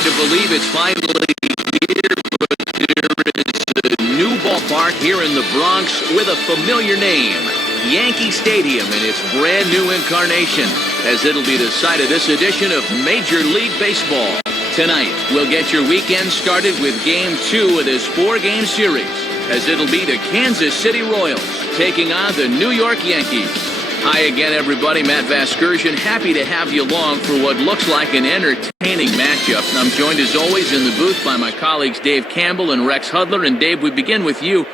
hard to believe it's finally here, but there is a new ballpark here in the Bronx with a familiar name, Yankee Stadium, in its brand new incarnation, as it'll be the site of this edition of Major League Baseball. Tonight, we'll get your weekend started with Game 2 of this 4-game series, as it'll be the Kansas City Royals taking on the New York Yankees. Hi again, everybody. Matt Vasgersian, happy to have you along for what looks like an entertaining matchup. I'm joined, as always, in the booth by my colleagues Dave Campbell and Rex Hudler. And Dave, we begin with you.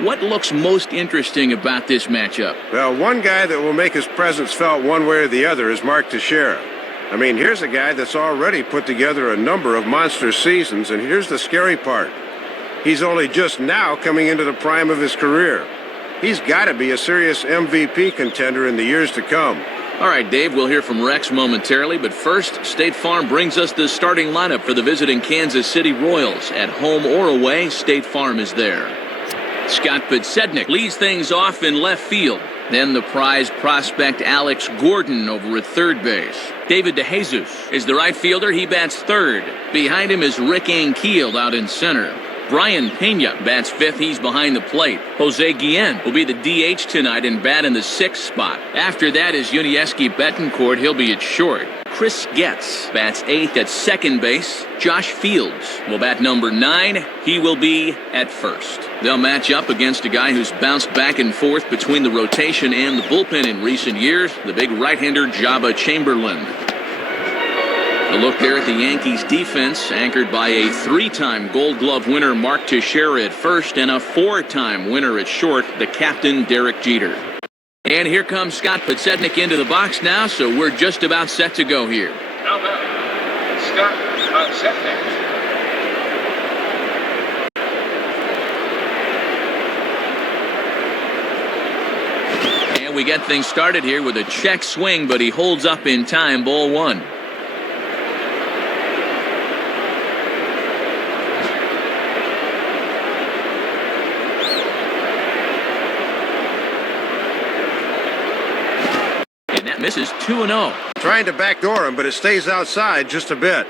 What looks most interesting about this matchup? Well, one guy that will make his presence felt one way or the other is Mark Teixeira. I mean, here's a guy that's already put together a number of monster seasons, and here's the scary part. He's only just now coming into the prime of his career. He's got to be a serious MVP contender in the years to come. All right, Dave, we'll hear from Rex momentarily, but first, State Farm brings us the starting lineup for the visiting Kansas City Royals. At home or away, State Farm is there. Scott Podsednik leads things off in left field. Then the prized prospect Alex Gordon over at third base. David DeJesus is the right fielder. He bats third. Behind him is Rick Ankiel out in center. Brian Pena bats fifth. He's behind the plate. Jose Guillen will be the DH tonight and bat in the sixth spot. After that is Yuniesky Betancourt. He'll be at short. Chris Getz bats eighth at second base. Josh Fields will bat number 9. He will be at first. They'll match up against a guy who's bounced back and forth between the rotation and the bullpen in recent years, the big right-hander Jabba Chamberlain. A look there at the Yankees defense, anchored by a 3-time Gold Glove winner Mark Teixeira at first and a 4-time winner at short, the captain Derek Jeter. And here comes Scott Podsednik into the box now, so we're just about set to go here. Now back, Scott Podsednik. And we get things started here with a check swing, but he holds up in time, ball 1. Misses 2-0. Trying to backdoor him, but it stays outside just a bit.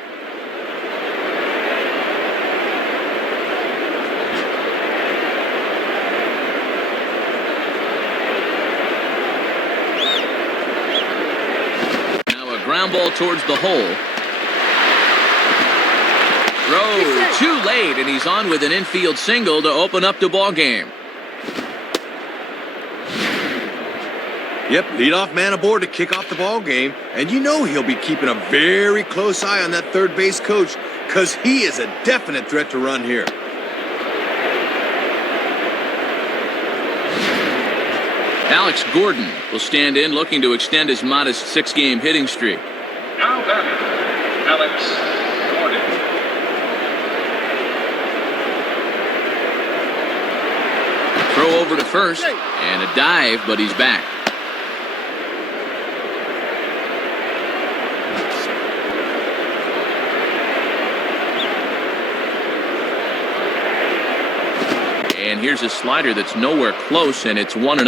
Now a ground ball towards the hole. Throw too late, and he's on with an infield single to open up the ball game. Yep, leadoff man aboard to kick off the ball game, and you know he'll be keeping a very close eye on that third base coach, because he is a definite threat to run here. Alex Gordon will stand in, looking to extend his modest 6-game hitting streak. Now batter, Alex Gordon. Throw over to first, and a dive, but he's back. And here's a slider that's nowhere close, and it's 1-0.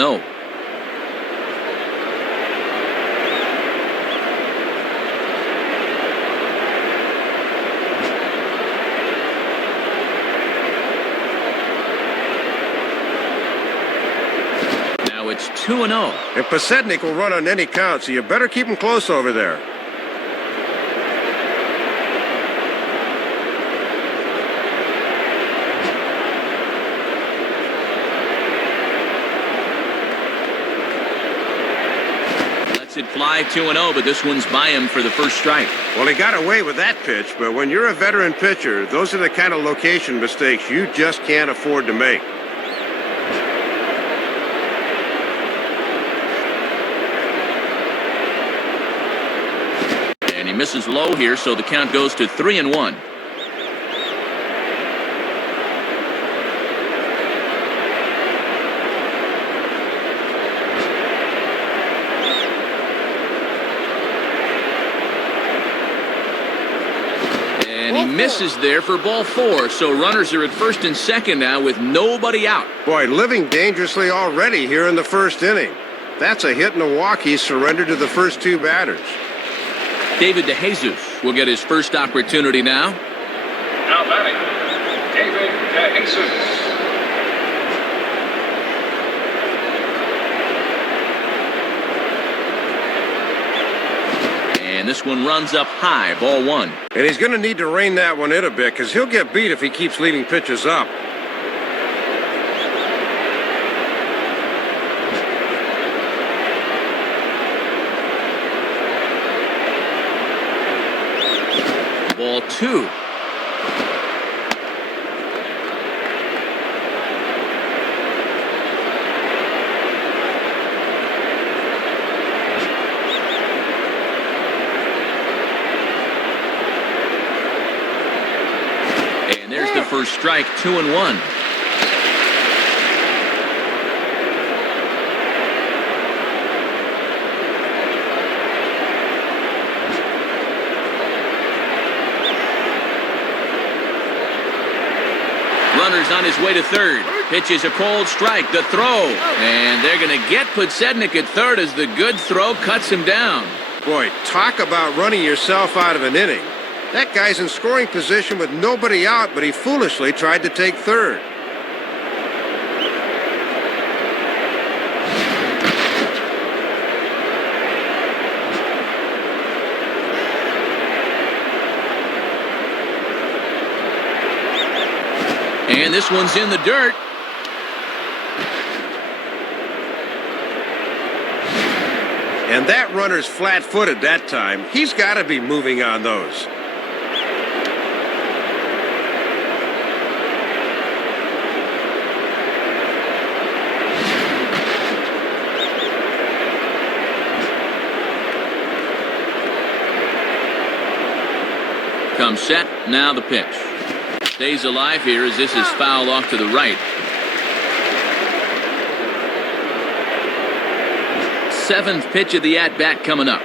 Now it's 2-0. And Podsednik will run on any count, so you better keep him close over there. It fly 2-0, but this one's by him for the first strike. Well, he got away with that pitch, but when you're a veteran pitcher, those are the kind of location mistakes you just can't afford to make. And he misses low here, so the count goes to 3-1. And he misses there for ball 4, so runners are at first and second now with nobody out. Boy, living dangerously already here in the first inning. That's a hit and a walk he surrendered to the first 2 batters. David DeJesus will get his first opportunity now. Now batting, David DeJesus. And this one runs up high, ball one. And he's going to need to rein that one in a bit because he'll get beat if he keeps leaving pitches up. Ball two. And there's the first strike, 2-1. Runner's on his way to third. Pitches a cold strike. The throw. And they're going to get Podsednik at third as the good throw cuts him down. Boy, talk about running yourself out of an inning. That guy's in scoring position with nobody out, but he foolishly tried to take third. And this one's in the dirt. And that runner's flat-footed that time. He's got to be moving on those. Comes set, now the pitch. Stays alive here as this is fouled off to the right. Seventh pitch of the at-bat coming up.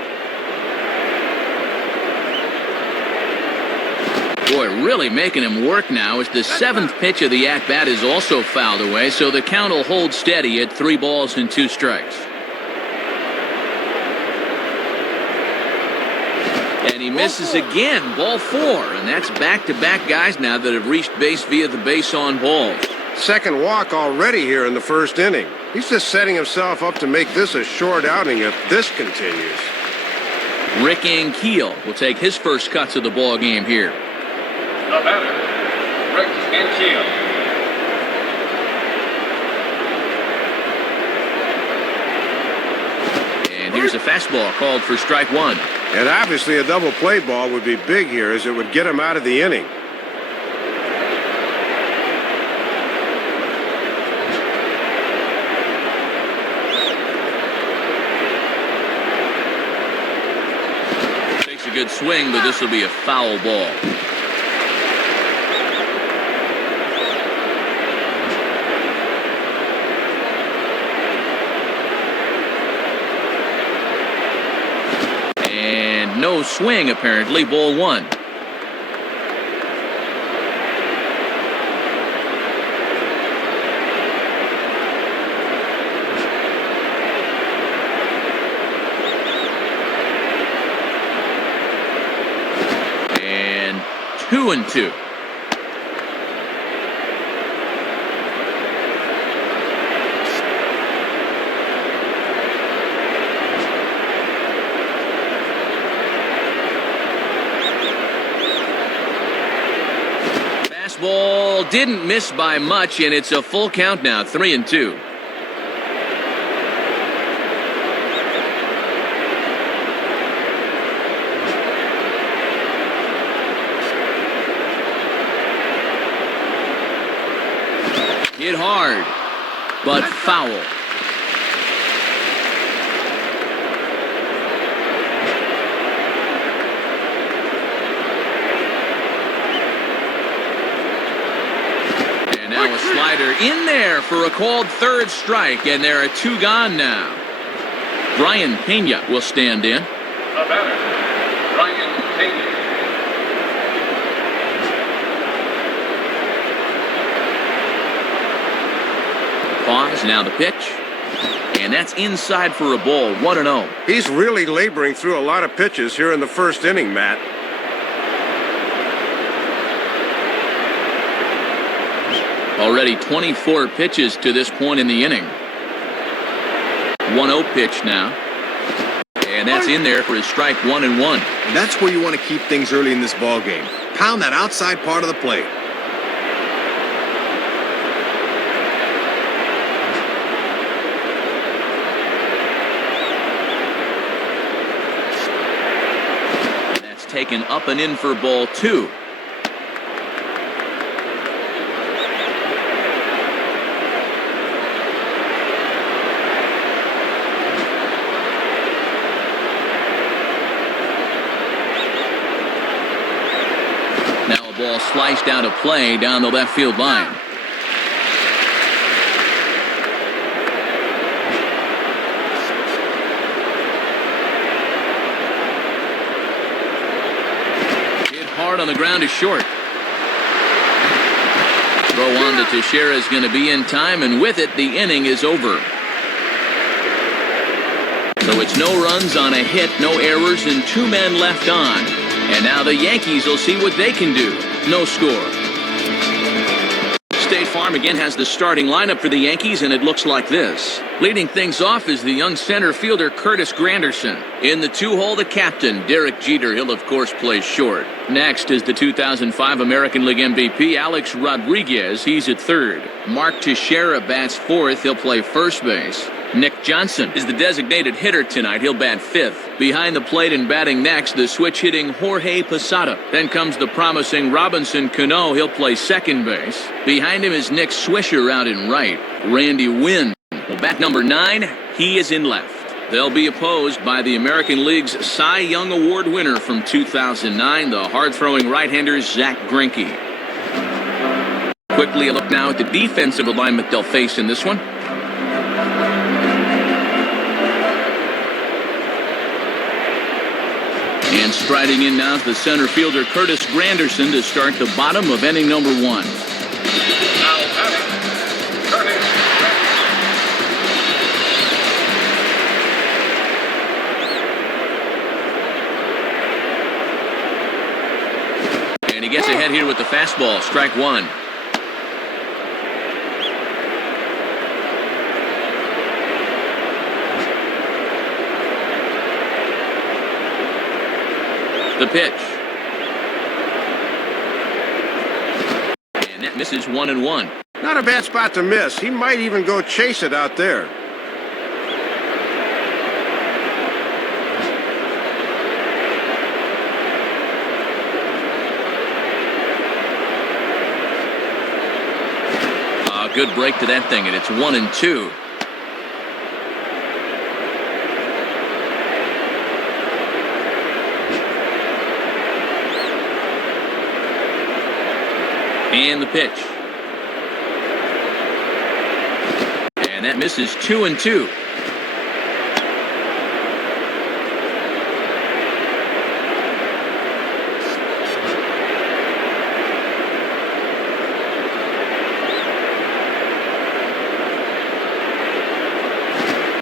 Boy, really making him work now as the seventh pitch of the at-bat is also fouled away, so the count will hold steady at 3 balls and 2 strikes. And he misses again, ball 4, and that's back-to-back guys now that have reached base via the base-on balls. Second walk already here in the first inning. He's just setting himself up to make this a short outing if this continues. Rick Ankiel will take his first cuts of the ball game here. The batter, Rick Ankiel. And here's a fastball called for strike 1. And obviously a double play ball would be big here as it would get him out of the inning. Takes a good swing, but this will be a foul ball. No swing, apparently. Ball 1. And 2-2. Ball didn't miss by much, and it's a full count now, 3-2. Hit hard, but foul. Now a slider in there for a called third strike, and there are 2 gone now. Brian Pena will stand in. The batter, Brian Pena. Pause, now the pitch. And that's inside for a ball, 1-0. He's really laboring through a lot of pitches here in the first inning, Matt. Already 24 pitches to this point in the inning. 1-0 pitch now. And that's in there for his strike 1-1. And that's where you want to keep things early in this ball game. Pound that outside part of the plate. That's taken up and in for ball 2. Ball sliced out of play down the left field line. Hit hard on the ground is short. Throw on to Teixeira is going to be in time, and with it, the inning is over. So it's no runs on a hit, no errors, and 2 men left on. And now the Yankees will see what they can do. No score. State Farm again has the starting lineup for the Yankees, and it looks like this. Leading things off is the young center fielder Curtis Granderson. In the 2-hole, the captain, Derek Jeter. He'll, of course, play short. Next is the 2005 American League MVP, Alex Rodriguez. He's at third. Mark Teixeira bats fourth. He'll play first base. Nick Johnson is the designated hitter tonight. He'll bat fifth. Behind the plate and batting next, the switch-hitting Jorge Posada. Then comes the promising Robinson Cano. He'll play second base. Behind him is Nick Swisher out in right. Randy Wynn will bat number 9. He is in left. They'll be opposed by the American League's Cy Young Award winner from 2009, the hard-throwing right-hander Zach Greinke. Quickly a look now at the defensive alignment they'll face in this one. And striding in now is the center fielder Curtis Granderson to start the bottom of inning number 1. Now batting, Curtis Granderson. And he gets ahead here with the fastball, strike 1. The pitch. And that misses 1-1. Not a bad spot to miss. He might even go chase it out there. Good break to that thing, and it's 1-2. And the pitch. And that misses 2-2.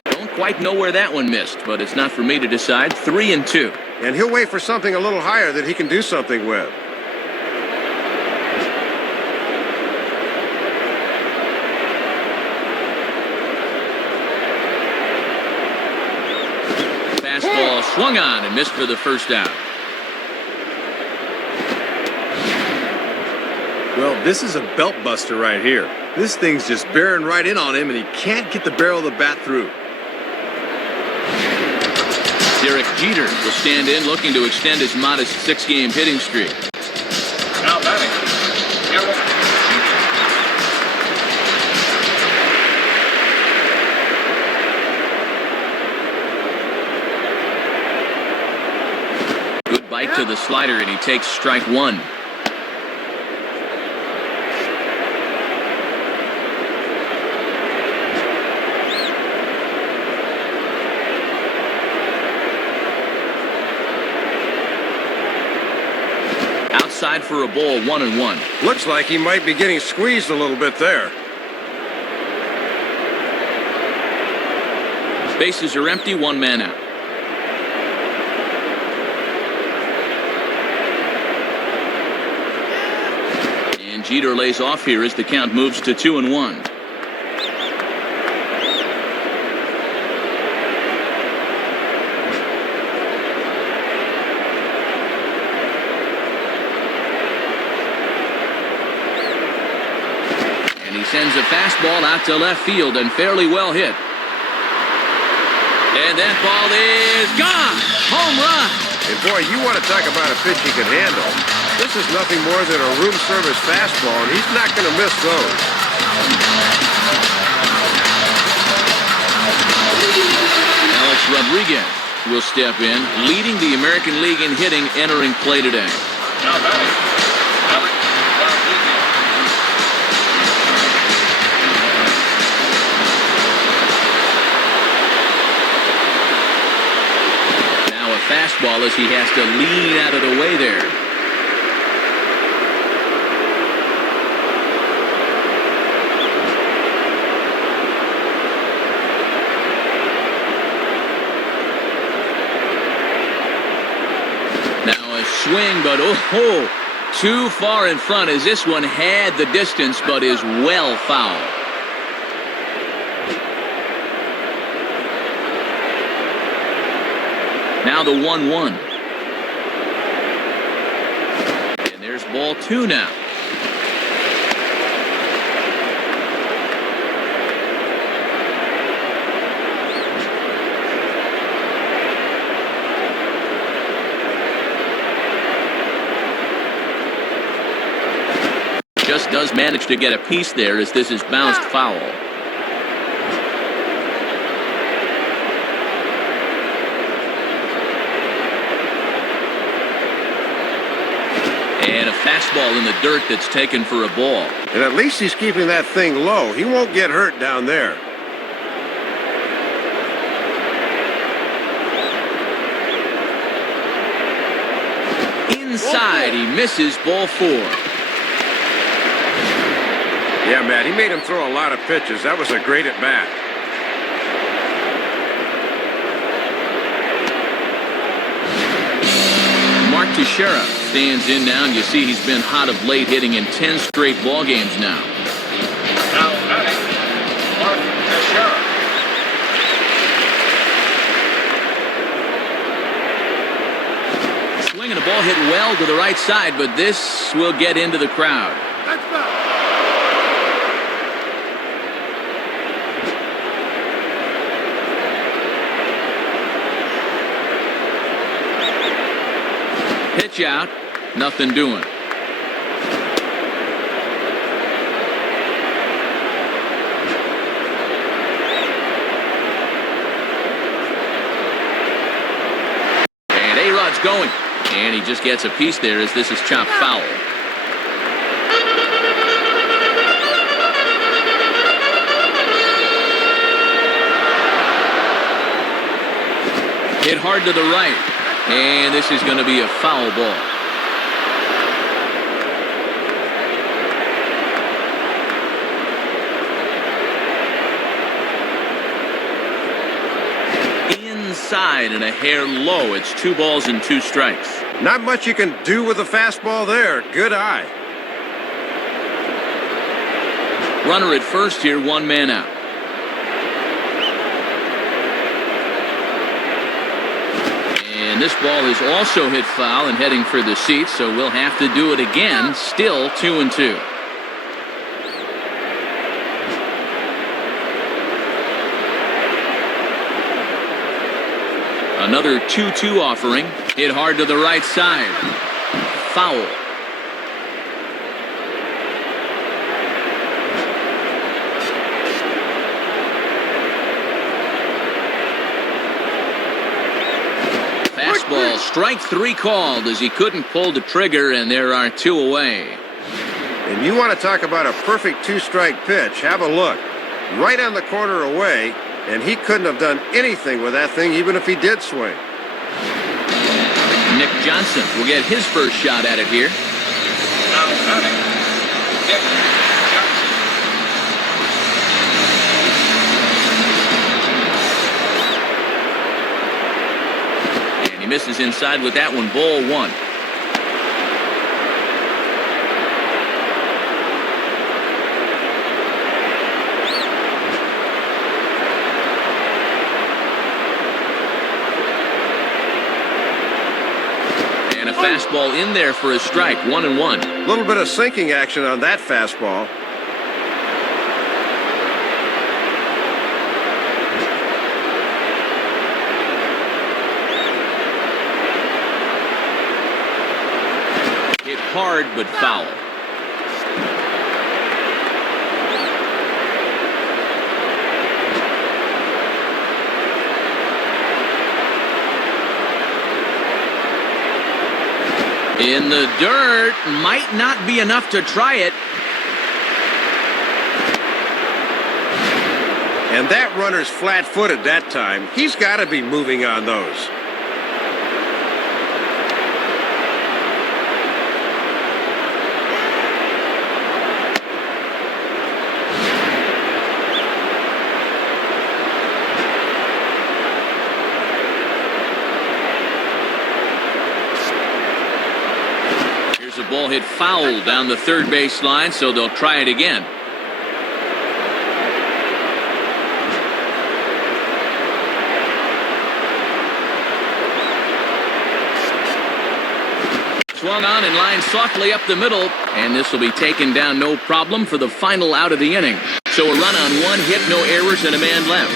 Don't quite know where that one missed, but it's not for me to decide. 3-2. And he'll wait for something a little higher that he can do something with. Fastball swung on and missed for the first out. Well, this is a belt buster right here. This thing's just bearing right in on him, and he can't get the barrel of the bat through. Derek Jeter will stand in, looking to extend his modest 6-game hitting streak. now batting, Derek Jeter. Good bite to the slider, and he takes strike 1. Outside for a ball, 1-1. Looks like he might be getting squeezed a little bit there. Bases are empty, 1 man out. And Jeter lays off here as the count moves to 2-1. And he sends a fastball out to left field and fairly well hit. And that ball is gone. Home run. And boy, you want to talk about a pitch he can handle. This is nothing more than a room service fastball, and he's not going to miss those. Alex Rodriguez will step in, leading the American League in hitting entering play today. Now batting, Alex Rodriguez. Now a fastball as he has to lean out of the way there. Swing, but too far in front as this one had the distance but is well foul. Now the 1-1. And there's ball 2 now. Just does manage to get a piece there as this is bounced foul. And a fastball in the dirt that's taken for a ball. And at least he's keeping that thing low. He won't get hurt down there. Inside, he misses ball 4. Yeah, Matt, he made him throw a lot of pitches. That was a great at-bat. Mark Teixeira stands in now, and you see he's been hot of late, hitting in 10 straight ball games now. Now batting, Mark Teixeira. Swinging a ball hit well to the right side, but this will get into the crowd. That's back. Pitch out, nothing doing. And A-Rod's going. And he just gets a piece there as this is chopped foul. Hit hard to the right. And this is going to be a foul ball. Inside and a hair low. It's 2 balls and 2 strikes. Not much you can do with a fastball there. Good eye. Runner at first here, 1 man out. And this ball is also hit foul and heading for the seats, so we'll have to do it again. Still 2-2. Another 2-2 offering. Hit hard to the right side. Foul. Fastball, strike 3 called as he couldn't pull the trigger, and there are 2 away. And you want to talk about a perfect 2-strike pitch. Have a look. Right on the corner away, and he couldn't have done anything with that thing even if he did swing. Nick Johnson will get his first shot at it here. Now batting, Nick Johnson. And he misses inside with that one. Ball 1. fastball in there for a strike, 1-1. A little bit of sinking action on that fastball. Hit hard but foul. In the dirt, might not be enough to try it. And that runner's flat-footed that time. He's got to be moving on those. The ball hit foul down the third base line, so they'll try it again. Swung on and lined softly up the middle, and this will be taken down no problem for the final out of the inning. So a run on one hit, no errors, and a man left.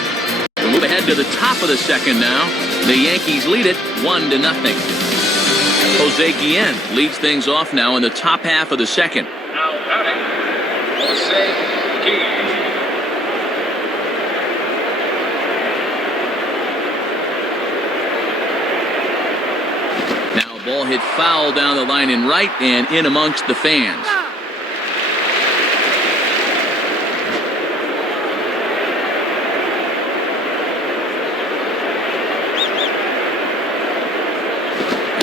We'll move ahead to the top of the second now. The Yankees lead it 1-0. Jose Guillen leads things off now in the top half of the second. Now batting, Jose Guillen. Now a ball hit foul down the line in right and in amongst the fans.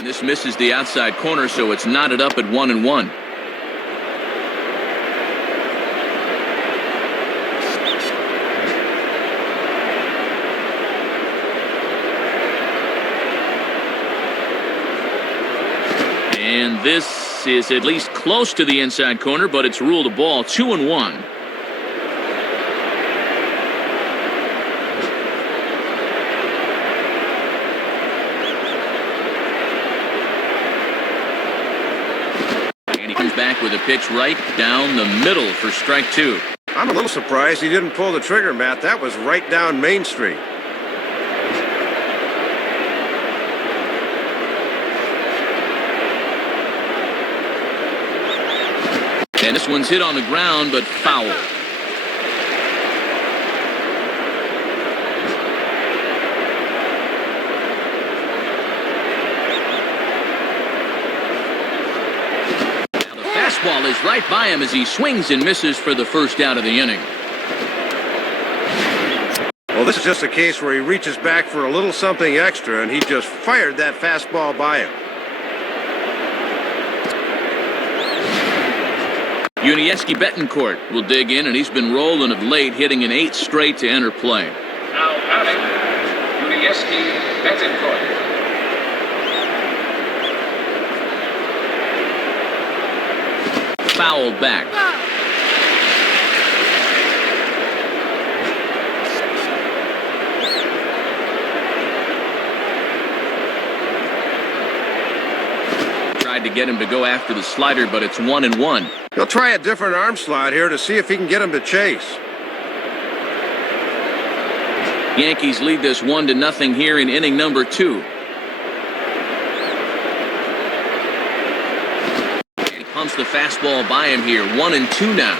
This misses the outside corner, so it's knotted up at 1-1. And this is at least close to the inside corner, but it's ruled a ball, 2-1. Back with a pitch right down the middle for strike two. I'm a little surprised he didn't pull the trigger, Matt. That was right down Main Street. And this one's hit on the ground, but foul. Fastball is right by him as he swings and misses for the first out of the inning. Well, this is just a case where he reaches back for a little something extra, and he just fired that fastball by him. Yuniesky Betancourt will dig in, and he's been rolling of late, hitting an 8 straight to enter play. Now batting, Yuniesky Betancourt. Fouled back. Tried to get him to go after the slider, but it's 1-1. He'll try a different arm slot here to see if he can get him to chase. Yankees lead this 1-0 here in inning number 2. Pumps the fastball by him here. 1-2 now.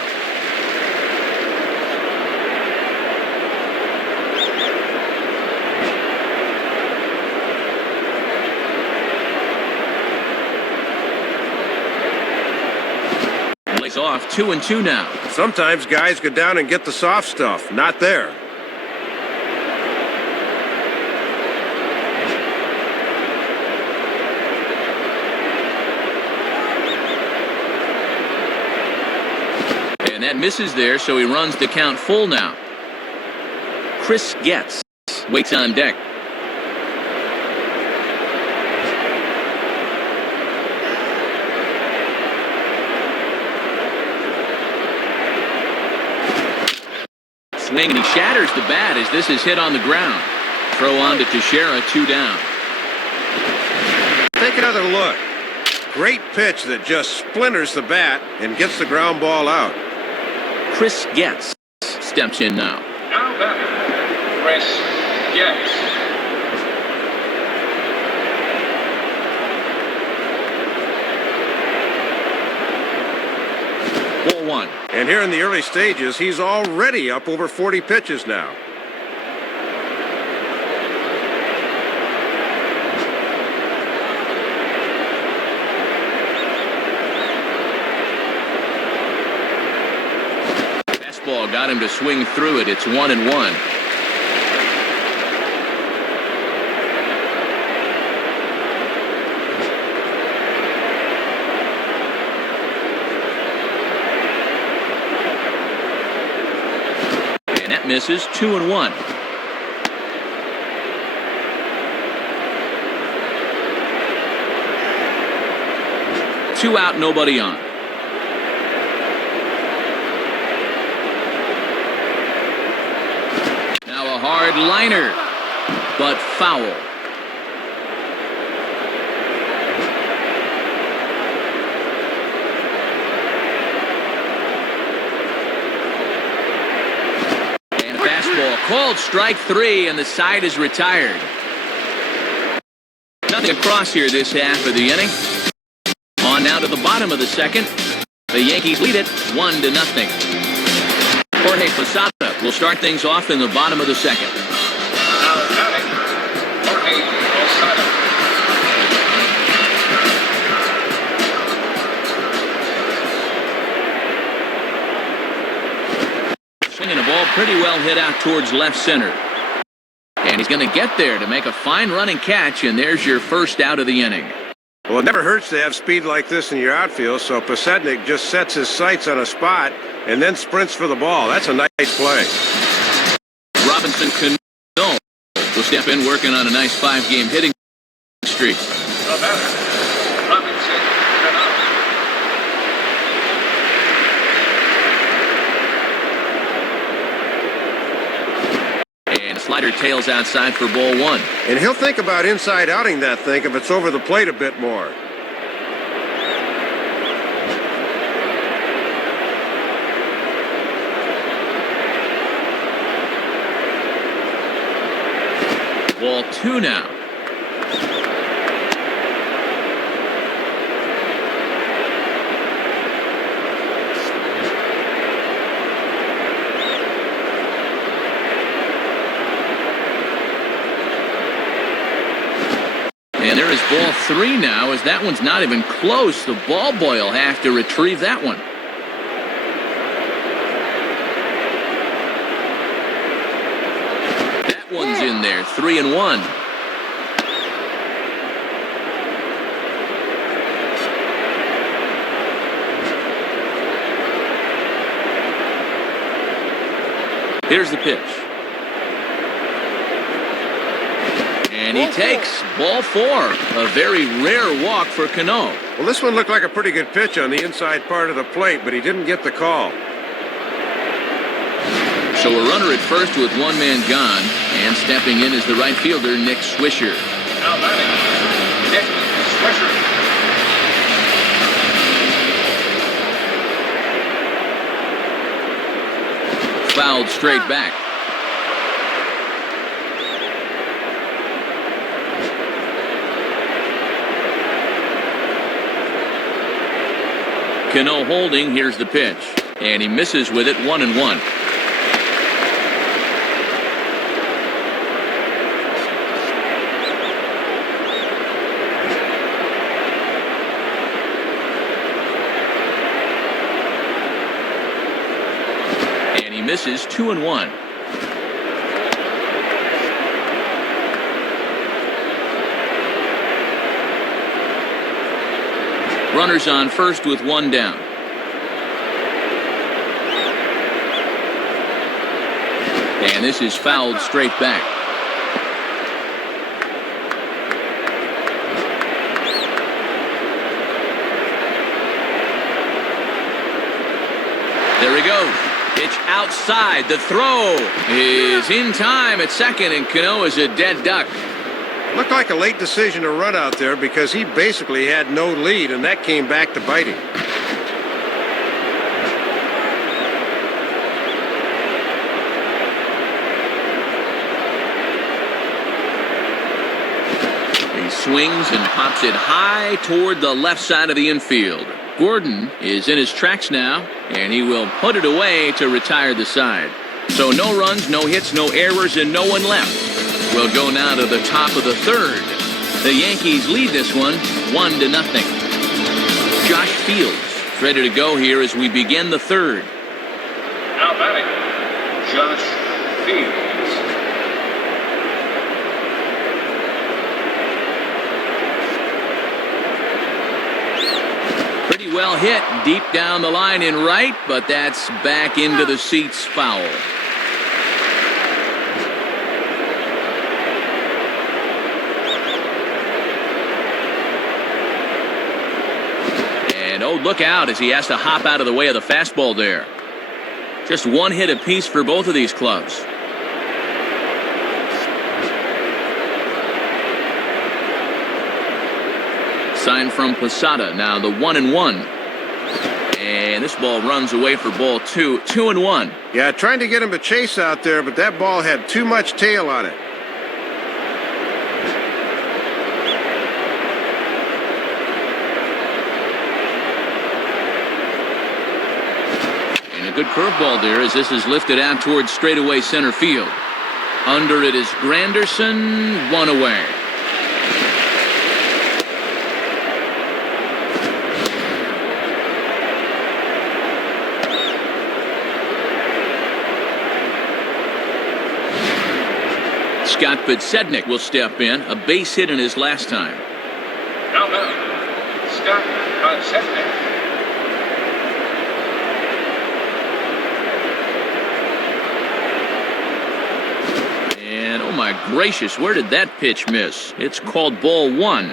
Lays off. 2-2 now. Sometimes guys go down and get the soft stuff. Not there. And that misses there, so he runs the count full now. Chris Getz waits on deck. Swing, and he shatters the bat as this is hit on the ground. Throw on to Teixeira, 2 down. Take another look. great pitch that just splinters the bat and gets the ground ball out. Chris Getz steps in now. Now batting, Chris Getz. Ball one. And here in the early stages, he's already up over 40 pitches now. Fastball got him to swing through it. It's 1-1. Misses. 2-1. Two out, nobody on. Now a hard liner, but foul. Called strike three, and the side is retired. Nothing across here this half of the inning. On now to the bottom of the second. The Yankees lead it 1-0. Jorge Posada will start things off in the bottom of the second. Now batting, Jorge Posada. Swinging a ball pretty well hit out towards left center. And he's going to get there to make a fine running catch, and there's your first out of the inning. Well, it never hurts to have speed like this in your outfield, so Posednik just sets his sights on a spot and then sprints for the ball. That's a nice play. Robinson Cano will step in, working on a nice 5-game hitting streak. The batter, Robinson Cano. Slider tails outside for ball one. And he'll think about inside outing that thing if it's over the plate a bit more. Ball two now. And there is ball three now, as that one's not even close. The ball boy will have to retrieve that one. That one's in there, 3-1. Here's the pitch. And he takes ball four. A very rare walk for Cano. Well, this one looked like a pretty good pitch on the inside part of the plate, but he didn't get the call. So a runner at first with one man gone, and stepping in is the right fielder, Nick Swisher. Now batting, Nick Swisher. Fouled straight back. Cano holding. Here's the pitch. And he misses with it. 1-1. And he misses. 2-1. Runners on first with one down. And this is fouled straight back. There he goes. Pitch outside. The throw is in time at second, and Cano is a dead duck. Looked like a late decision to run out there because he basically had no lead, and that came back to bite him. He swings and pops it high toward the left side of the infield. Gordon is in his tracks now, and he will put it away to retire the side. So no runs, no hits, no errors, and no one left. We'll go now to the top of the third. The Yankees lead this one 1-0. Josh Fields ready to go here as we begin the third. Now batting, Josh Fields. Pretty well hit deep down the line in right, but that's back into the seats foul. And oh, look out as he has to hop out of the way of the fastball there. Just one hit apiece for both of these clubs. Sign from Posada, now the 1-1. And this ball runs away for ball 2, 2-1. Yeah, trying to get him to chase out there, but that ball had too much tail on it. And a good curveball there as this is lifted out towards straightaway center field. Under it is Granderson, one away. Scott Podsednik will step in, a base hit in his last time. Now batting, Scott Podsednik. And oh my gracious, where did that pitch miss? It's called ball 1.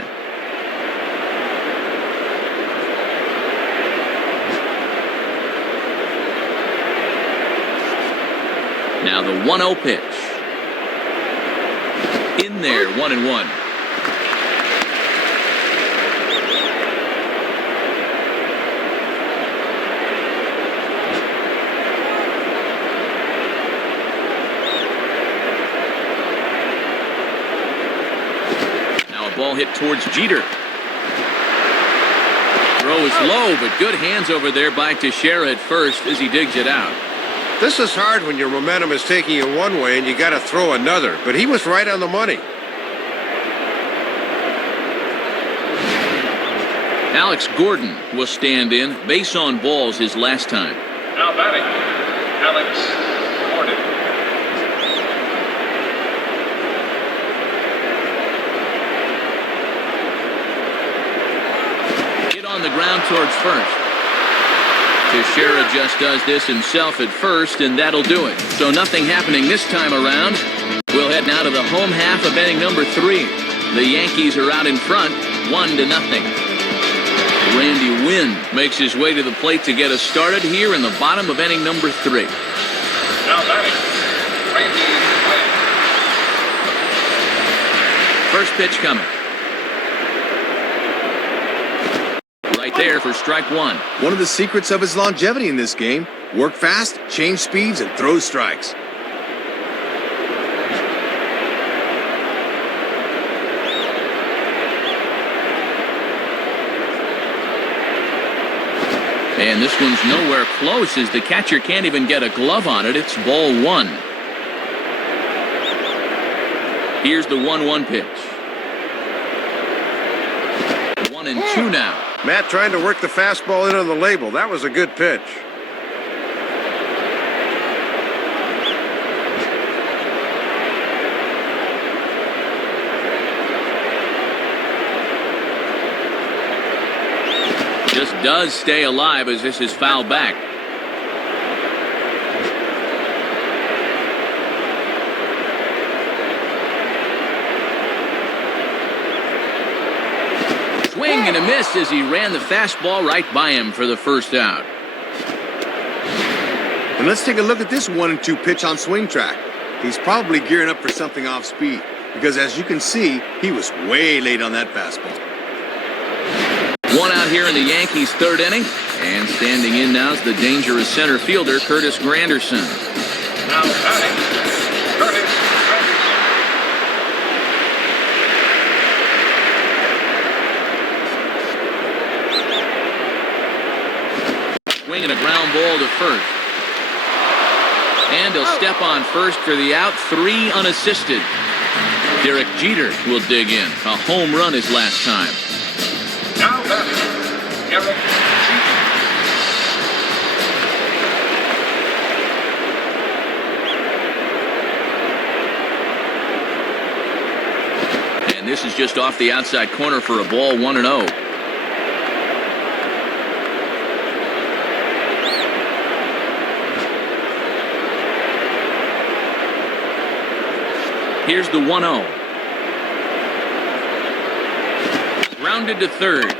Now the 1-0 pitch. In there, 1-1. Now a ball hit towards Jeter. Throw is low, but good hands over there by Teixeira at first as he digs it out. This is hard when your momentum is taking you one way and you got to throw another, but he was right on the money. Alex Gordon will stand in, base on balls his last time. Now batting, Alex Gordon. Hit on the ground towards first. Teixeira just does this himself at first, and that'll do it. So nothing happening this time around. We'll head now to the home half of inning number 3. The Yankees are out in front, 1-0. Randy Wynn makes his way to the plate to get us started here in the bottom of inning number 3. Now batting, Randy Wynn. First pitch coming. Right there for strike 1. One of the secrets of his longevity in this game: work fast, change speeds, and throw strikes. And this one's nowhere close as the catcher can't even get a glove on it. It's ball 1. Here's the 1-1 pitch. 1-2 now. Matt trying to work the fastball in on the label. That was a good pitch. Just does stay alive as this is fouled back. Swing and a miss as he ran the fastball right by him for the first out. And let's take a look at this 1-2 pitch on swing track. He's probably gearing up for something off speed. because as you can see, he was way late on that fastball. One out here in the Yankees' third inning. And standing in now is the dangerous center fielder, Curtis Granderson. Now batting, Curtis Granderson. Swinging a ground ball to first. And he'll step on first for the out, 3 unassisted. Derek Jeter will dig in. A home run his last time. Now batting, Derek Jeter. And this is just off the outside corner for a ball, 1-0. Here's the 1-0. Rounded to third.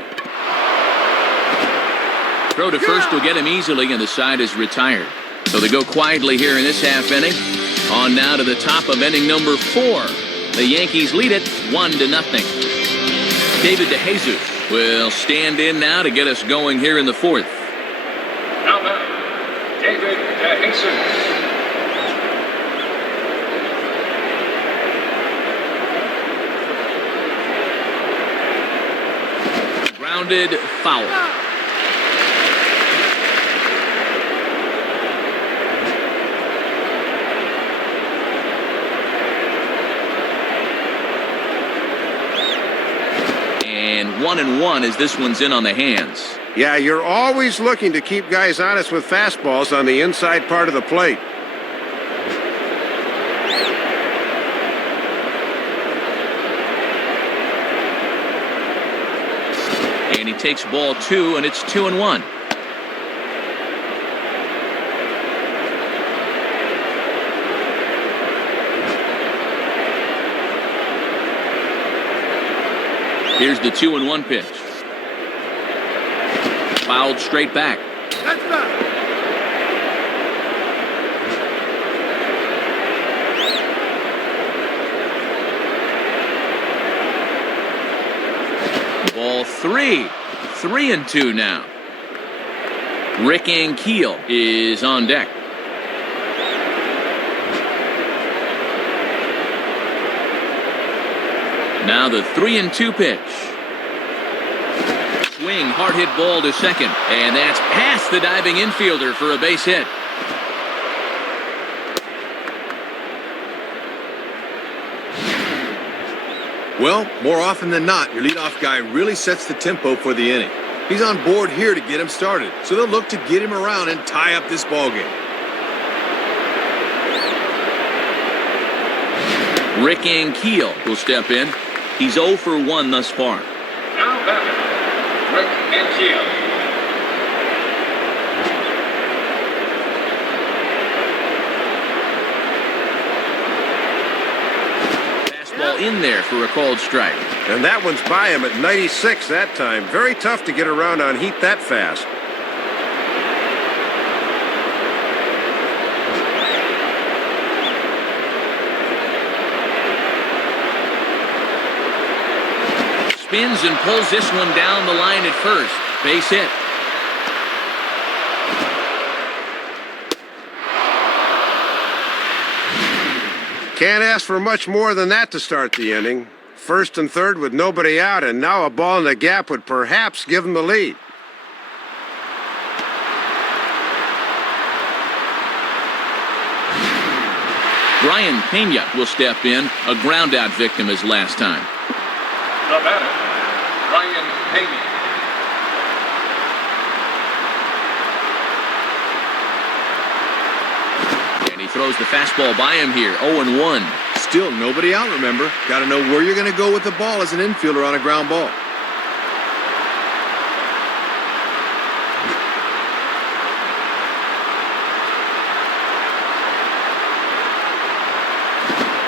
Throw to first will get him easily, and the side is retired. So they go quietly here in this half inning. On now to the top of inning number 4. The Yankees lead it 1-0. David DeJesus will stand in now to get us going here in the 4th. Now batting, David DeJesus. Grounded foul. And 1-1 as this one's in on the hands. Yeah, you're always looking to keep guys honest with fastballs on the inside part of the plate. And he takes ball 2, and it's 2-1. Here's the 2-1 pitch. Fouled straight back. That's not. Ball 3. 3-2 now. Rick Ankiel is on deck. Now the 3-2 pitch. Swing, hard hit ball to second. And that's past the diving infielder for a base hit. Well, more often than not, your leadoff guy really sets the tempo for the inning. He's on board here to get him started, so they'll look to get him around and tie up this ballgame. Rick Ankiel will step in. He's 0 for 1 thus far. Now batting, Rick Ankiel. Fastball in there for a called strike. And that one's by him at 96 that time. Very tough to get around on heat that fast. Spins and pulls this one down the line at first. Base hit. Can't ask for much more than that to start the inning. First and third with nobody out, and now a ball in the gap would perhaps give them the lead. Brian Pena will step in. A ground-out victim his last time. The batter, Brian Pena. And he throws the fastball by him here. 0-1. Still nobody out, remember. Got to know where you're going to go with the ball as an infielder on a ground ball.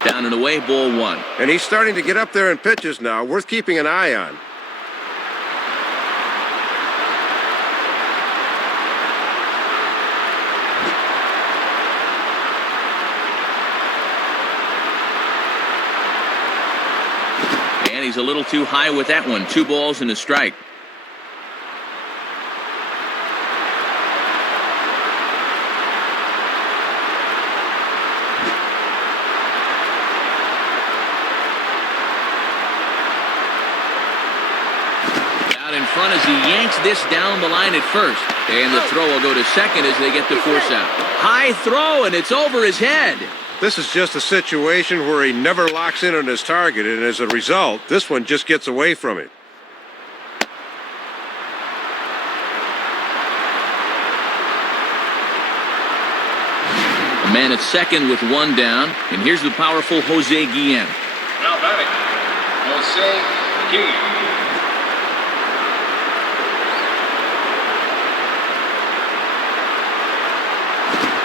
Down and away, ball 1. And he's starting to get up there in pitches now, worth keeping an eye on. And he's a little too high with that one. 2 balls and a strike. Out in front as he yanks this down the line at first. And the throw will go to second as they get the force out. High throw, and it's over his head. This is just a situation where he never locks in on his target, and as a result, this one just gets away from him. A man at second with 1 down, and here's the powerful Jose Guillen. Now batting, Jose Guillen.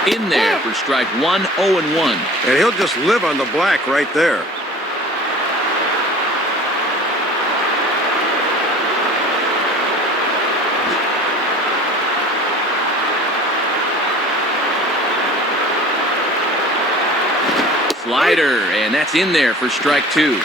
In there for strike 1, 0-1. And he'll just live on the black right there. Slider, and that's in there for strike 2.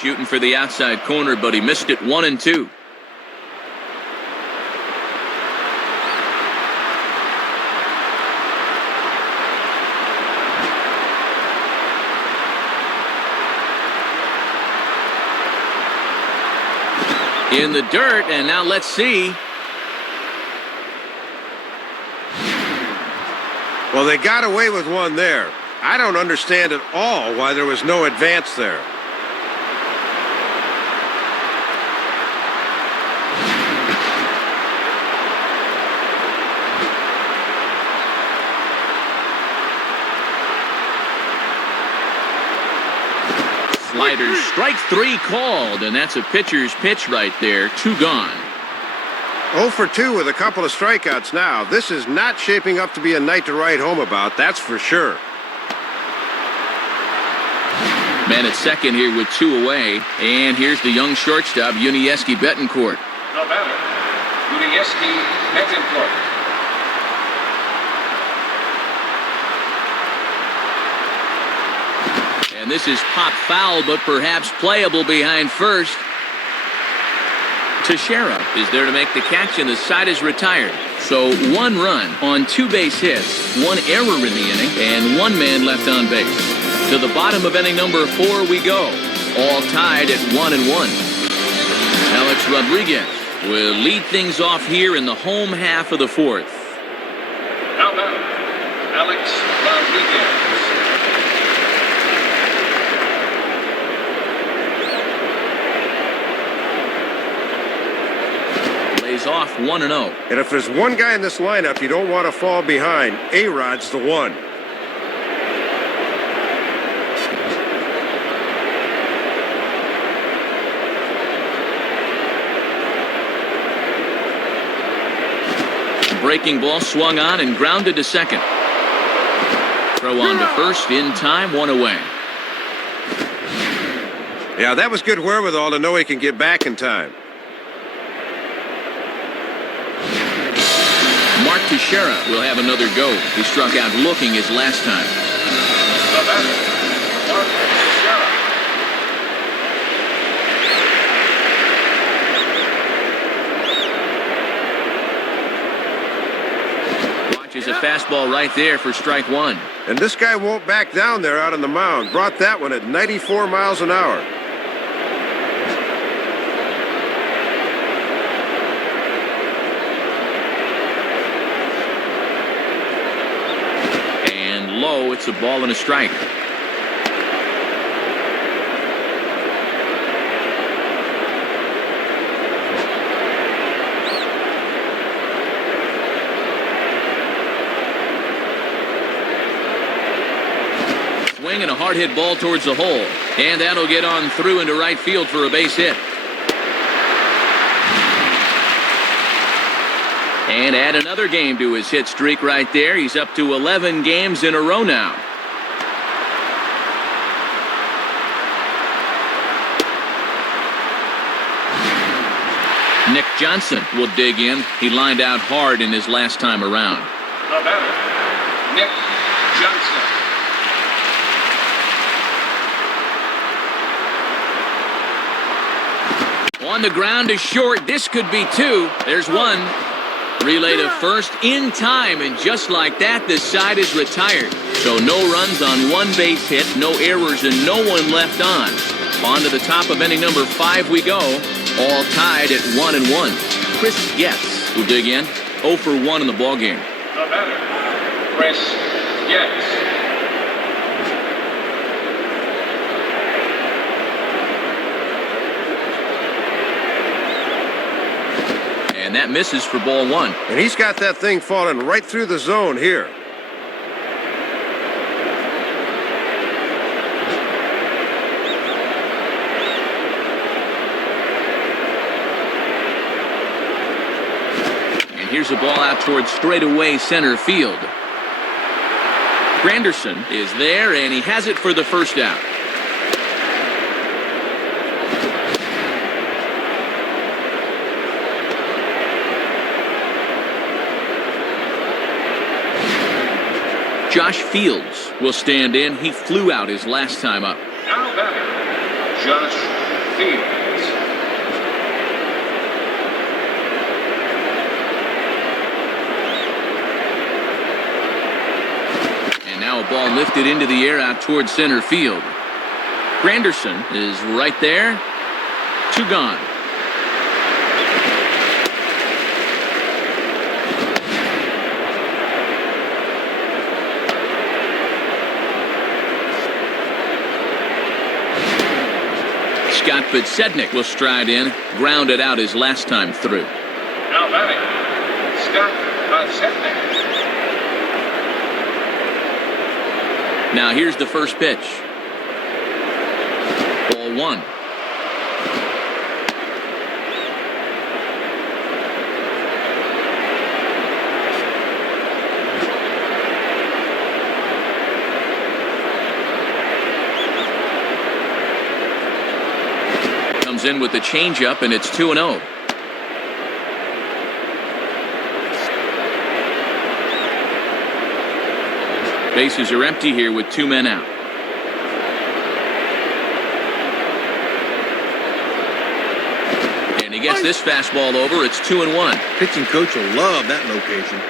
Shooting for the outside corner, but he missed it. 1-2. In the dirt, and now let's see. Well, they got away with one there. I don't understand at all why there was no advance there. Slider, strike 3 called, and that's a pitcher's pitch right there. 2 gone. 0 for 2 with a couple of strikeouts now. This is not shaping up to be a night to write home about, that's for sure. Man at second here with 2 away, and here's the young shortstop, Yunieski Betancourt. Now batter, Yunieski Betancourt. And this is pop foul, but perhaps playable behind first. Teixeira is there to make the catch, and the side is retired. So 1 run on 2 base hits, 1 error in the inning, and 1 man left on base. To the bottom of inning number 4 we go, all tied at 1-1. Alex Rodriguez will lead things off here in the home half of the 4th. Now batter, Alex Rodriguez. Off 1-0. And if there's one guy in this lineup you don't want to fall behind, A-Rod's the one. Breaking ball swung on and grounded to second. Throw on to first in time, 1 away. Yeah, that was good wherewithal to know he can get back in time. Mark Teixeira will have another go. He struck out looking his last time. The batter, Mark Teixeira. Watches a fastball right there for strike 1. And this guy won't back down there out on the mound. Brought that one at 94 miles an hour. Low, it's a ball and a strike. Swing and a hard hit ball towards the hole, and that'll get on through into right field for a base hit. And add another game to his hit streak right there. He's up to 11 games in a row now. Nick Johnson will dig in. He lined out hard in his last time around. The batter, Nick Johnson. On the ground is short. This could be two. There's one. Relay to first in time, and just like that, the side is retired. So no runs on one base hit, no errors, and no one left on. On to the top of inning number 5 we go, all tied at 1-1. Chris Getz will dig in, 0 for 1 in the ballgame. The batter, Chris Getz. And that misses for ball 1. And he's got that thing falling right through the zone here. And here's a ball out towards straightaway center field. Granderson is there, and he has it for the first out. Josh Fields will stand in. He flew out his last time up. Now batting, Josh Fields. And now a ball lifted into the air out towards center field. Granderson is right there. 2 gone. Scott Podsednik will stride in, grounded out his last time through. Now batting, Scott Podsednik. Now here's the first pitch. Ball 1. In with the changeup, and it's 2-0. Bases are empty here with 2 men out. And he gets this fastball over. It's 2-1. Pitching coach will love that location.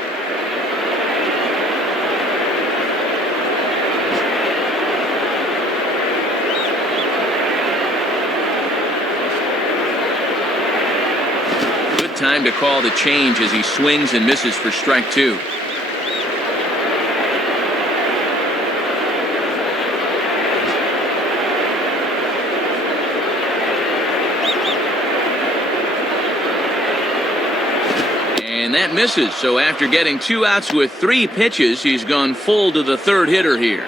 Time to call the change as he swings and misses for strike 2. And that misses. So after getting 2 outs with 3 pitches, he's gone full to the 3rd hitter here.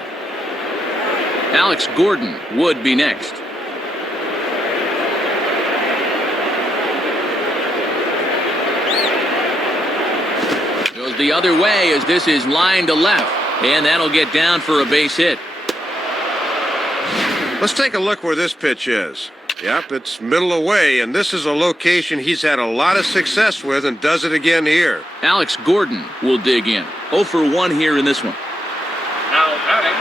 Alex Gordon would be next. The other way as this is line to left, and that'll get down for a base hit. Let's take a look where this pitch is. Yep, it's middle away, and this is a location he's had a lot of success with and does it again here. Alex Gordon will dig in. 0 for 1 here in this one. Now batting,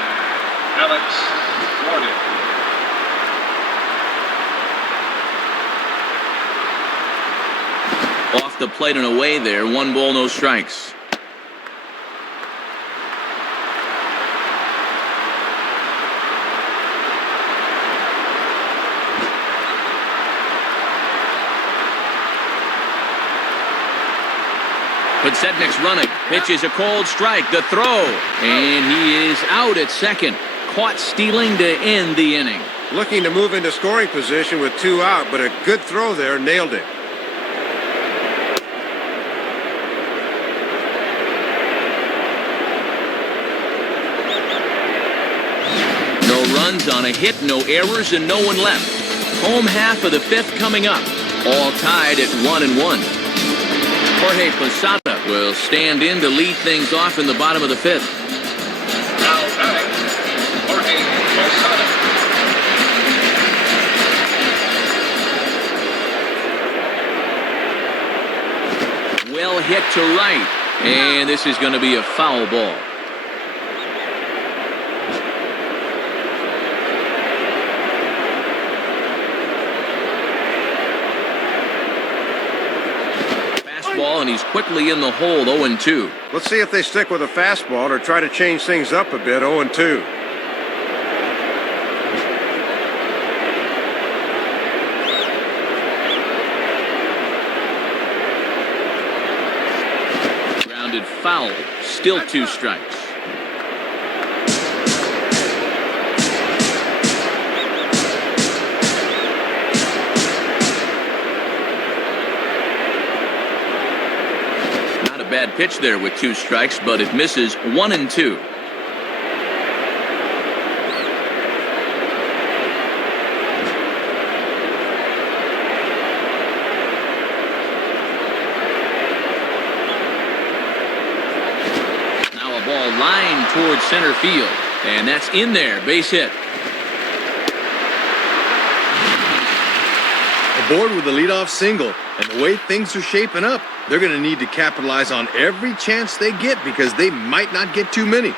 Alex Gordon. Off the plate and away there. 1 ball, no strikes. Podsednik's running. Pitch is a cold strike. The throw. And he is out at second. Caught stealing to end the inning. Looking to move into scoring position with 2 out, but a good throw there nailed it. No runs on a hit, no errors, and no one left. Home half of the 5th coming up. All tied at 1-1. Jorge Posada will stand in to lead things off in the bottom of the 5th. Now batting, Jorge Posada. hit to right. And this is going to be a foul ball. Fastball, and he's quickly in the hole, 0-2. Let's see if they stick with a fastball or try to change things up a bit, 0-2. Grounded foul, still 2 strikes. Bad pitch there with 2 strikes, but it misses, 1-2. Now a ball lined towards center field, and that's in there, base hit. Aboard with the leadoff single, and the way things are shaping up, they're going to need to capitalize on every chance they get because they might not get too many.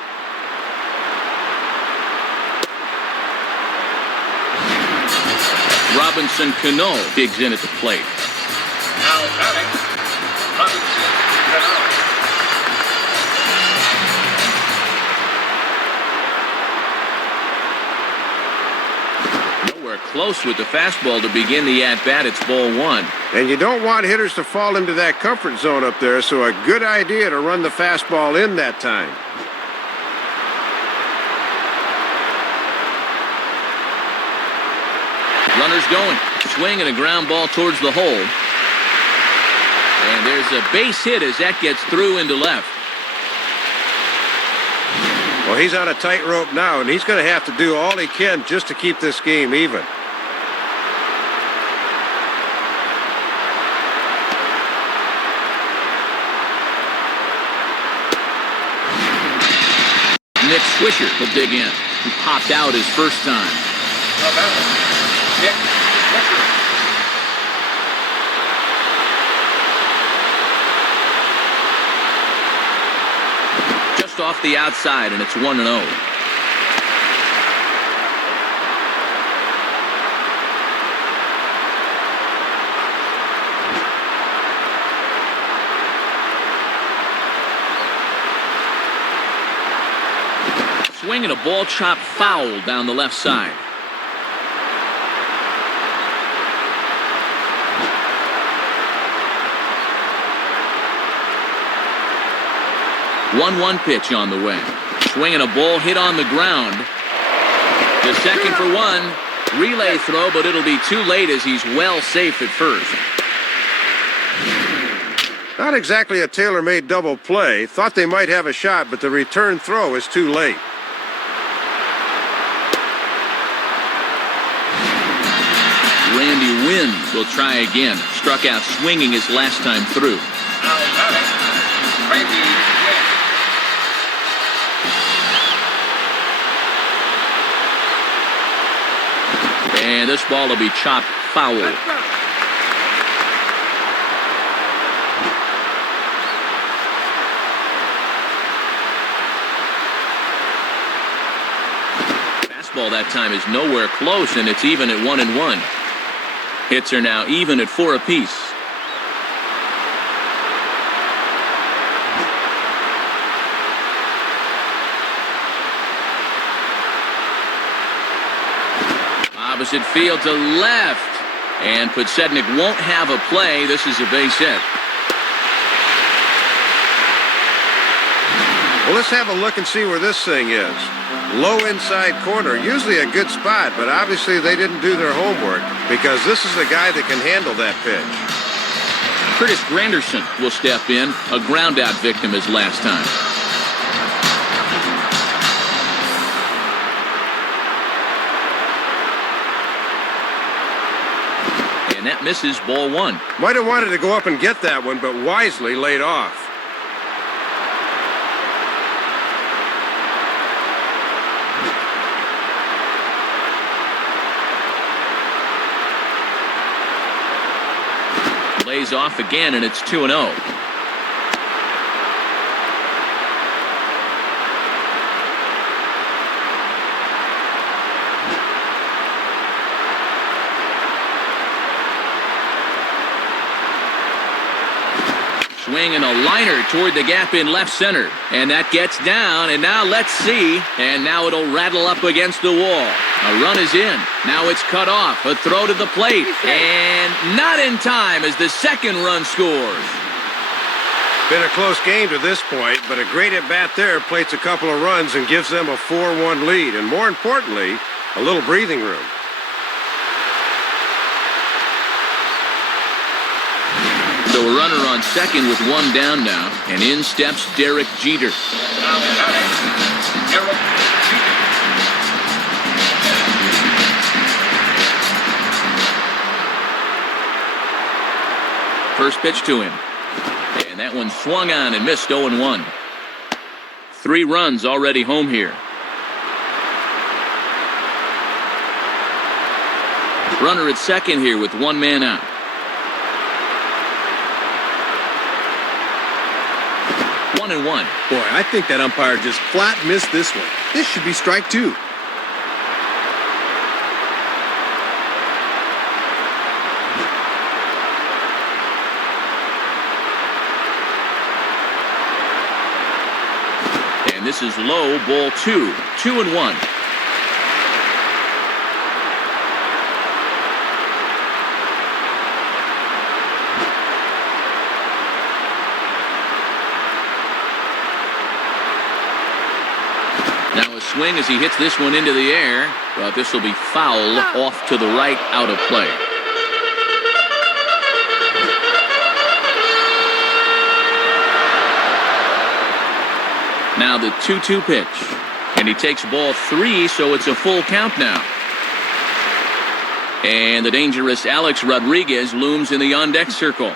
Robinson Cano digs in at the plate. Now batting, Robinson Cano. Close with the fastball to begin the at-bat. It's ball 1. And you don't want hitters to fall into that comfort zone up there, so a good idea to run the fastball in that time. Runners going. Swing and a ground ball towards the hole. And there's a base hit as that gets through into left. Well, he's on a tightrope now, and he's going to have to do all he can just to keep this game even. Nick Swisher will dig in. He popped out his first time. Nick Swisher. Just off the outside, and it's 1-0. Swing and a ball chopped foul down the left side. One pitch on the way. Swing and a ball hit on the ground. The second for 1. Relay throw, but it'll be too late as he's well safe at first. Not exactly a tailor-made double play. Thought they might have a shot, but the return throw is too late. Randy Wynn will try again. Struck out swinging his last time through. Now batting, Randy Wynn. And this ball will be chopped foul. Fastball that time is nowhere close, and it's even at 1-1. Hits are now even at 4 apiece. Opposite field to left. And Podsednik won't have a play. This is a base hit. Well, let's have a look and see where this thing is. Low inside corner, usually a good spot, but obviously they didn't do their homework because this is the guy that can handle that pitch. Curtis Granderson will step in, a ground-out victim his last time. And that misses ball 1. Might have wanted to go up and get that one, but wisely laid off. Lays off again, and it's 2-0. swing and a liner toward the gap in left center. And that gets down, and now let's see. And now it'll rattle up against the wall. A run is in. Now it's cut off. A throw to the plate. And not in time as the second run scores. Been a close game to this point, but a great at-bat there plates a couple of runs and gives them a 4-1 lead. And more importantly, a little breathing room. So a runner on second with one down now, and in steps Derek Jeter. Now batting, Derek Jeter. First pitch to him. And that one swung on and missed 0-1. 3 runs already home here. Runner at second here with one man out. 1-1. Boy, I think that umpire just flat missed this one. This should be strike 2. And this is low, ball 2. 2-1. Now a swing as he hits this one into the air, but this will be foul off to the right, out of play. Now the 2-2 pitch. And he takes ball 3, so it's a full count now. And the dangerous Alex Rodriguez looms in the on-deck circle.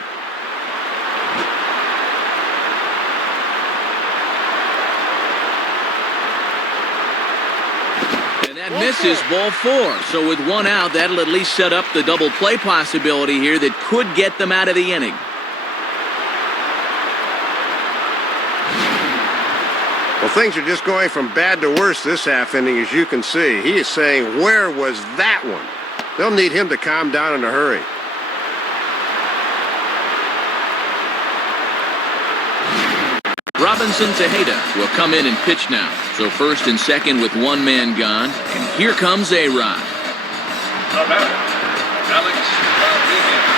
And that misses ball 4. So with one out, that'll at least set up the double play possibility here that could get them out of the inning. Well, things are just going from bad to worse this half inning, as you can see. He is saying, where was that one? They'll need him to calm down in a hurry. Robinson Tejeda will come in and pitch now. So first and second with one man gone. And here comes A-Rod. The batter, Alex Rodriguez.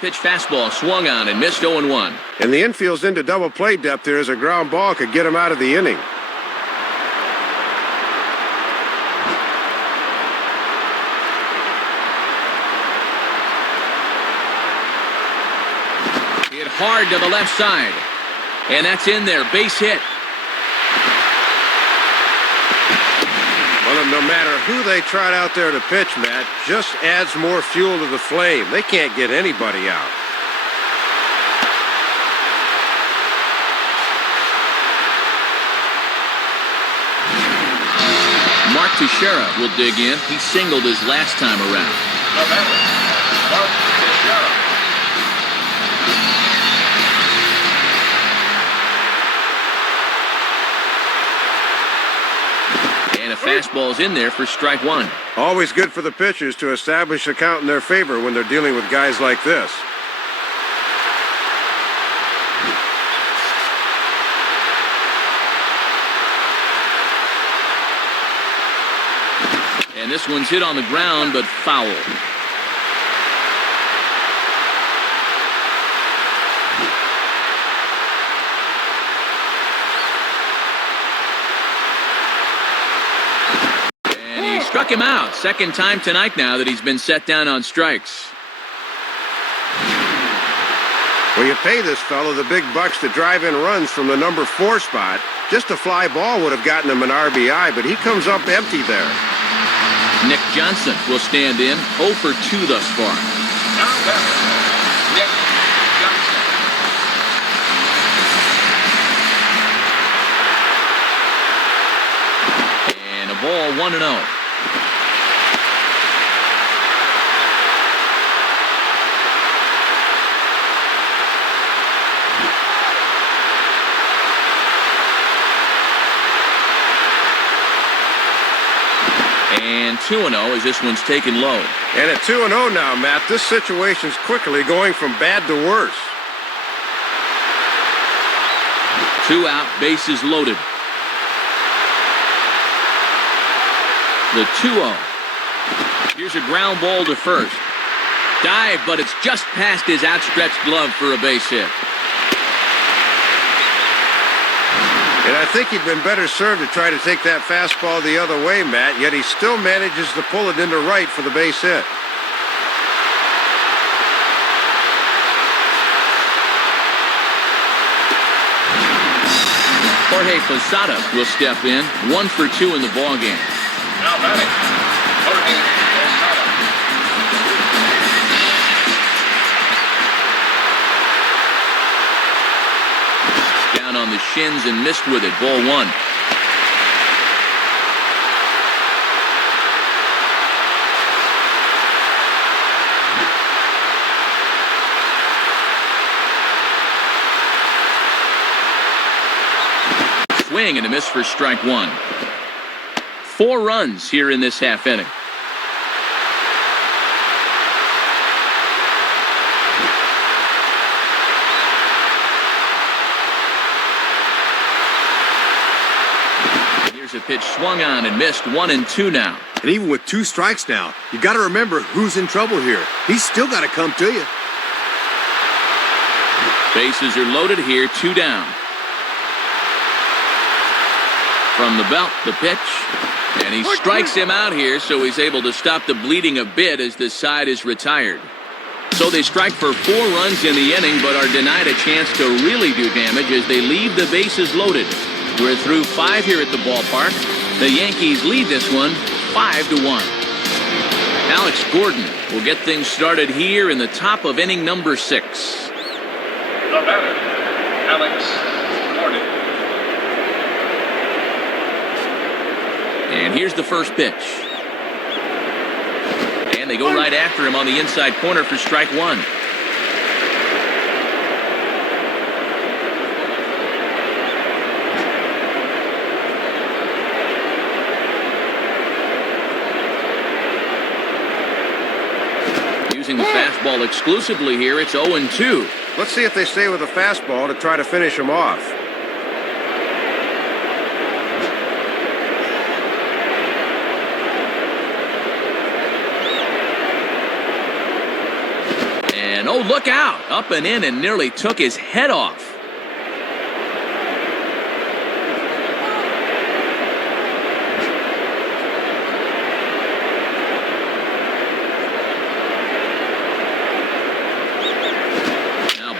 Pitch fastball swung on and missed 0-1. And the infield's into double play depth there as a ground ball could get him out of the inning. Hit hard to the left side. And that's in there. Base hit. Well, no matter who they trot out there to pitch, Matt, just adds more fuel to the flame. They can't get anybody out. Mark Teixeira will dig in. He singled his last time around. The batter, Mark Teixeira. And a fastball's in there for strike 1. Always good for the pitchers to establish a count in their favor when they're dealing with guys like this. And this one's hit on the ground, but foul. Struck him out. Second time tonight now that he's been set down on strikes. Well, you pay this fellow the big bucks to drive in runs from the number 4 spot. Just a fly ball would have gotten him an RBI, but he comes up empty there. Nick Johnson will stand in. 0 for 2 thus far. Now batter, Nick Johnson. And a ball 1-0. And 2-0 as this one's taken low. And at 2-0 now, Matt, this situation's quickly going from bad to worse. 2 out, bases loaded. The 2-0. Here's a ground ball to first. Dive, but it's just past his outstretched glove for a base hit. And I think he'd been better served to try to take that fastball the other way, Matt, yet he still manages to pull it into right for the base hit. Jorge Posada will step in, 1 for 2 in the ballgame. Now batting, Jorge Posada. Down on the shins and missed with it, ball 1. Swing and a miss for strike 1. 4 runs here in this half inning. Here's a pitch swung on and missed, 1-2 now. And even with 2 strikes now, you got to remember who's in trouble here. He's still got to come to you. Bases are loaded here, 2 down. From the belt, the pitch. And he strikes him out here, so he's able to stop the bleeding a bit as the side is retired. So they strike for 4 runs in the inning, but are denied a chance to really do damage as they leave the bases loaded. We're through 5 here at the ballpark. The Yankees lead this one 5-1. Alex Gordon will get things started here in the top of inning number 6. The batter, Alex Gordon. And here's the first pitch. And they go right after him on the inside corner for strike 1. Using the fastball exclusively here, it's 0-2. Let's see if they stay with the fastball to try to finish him off. And oh, look out! Up and in and nearly took his head off.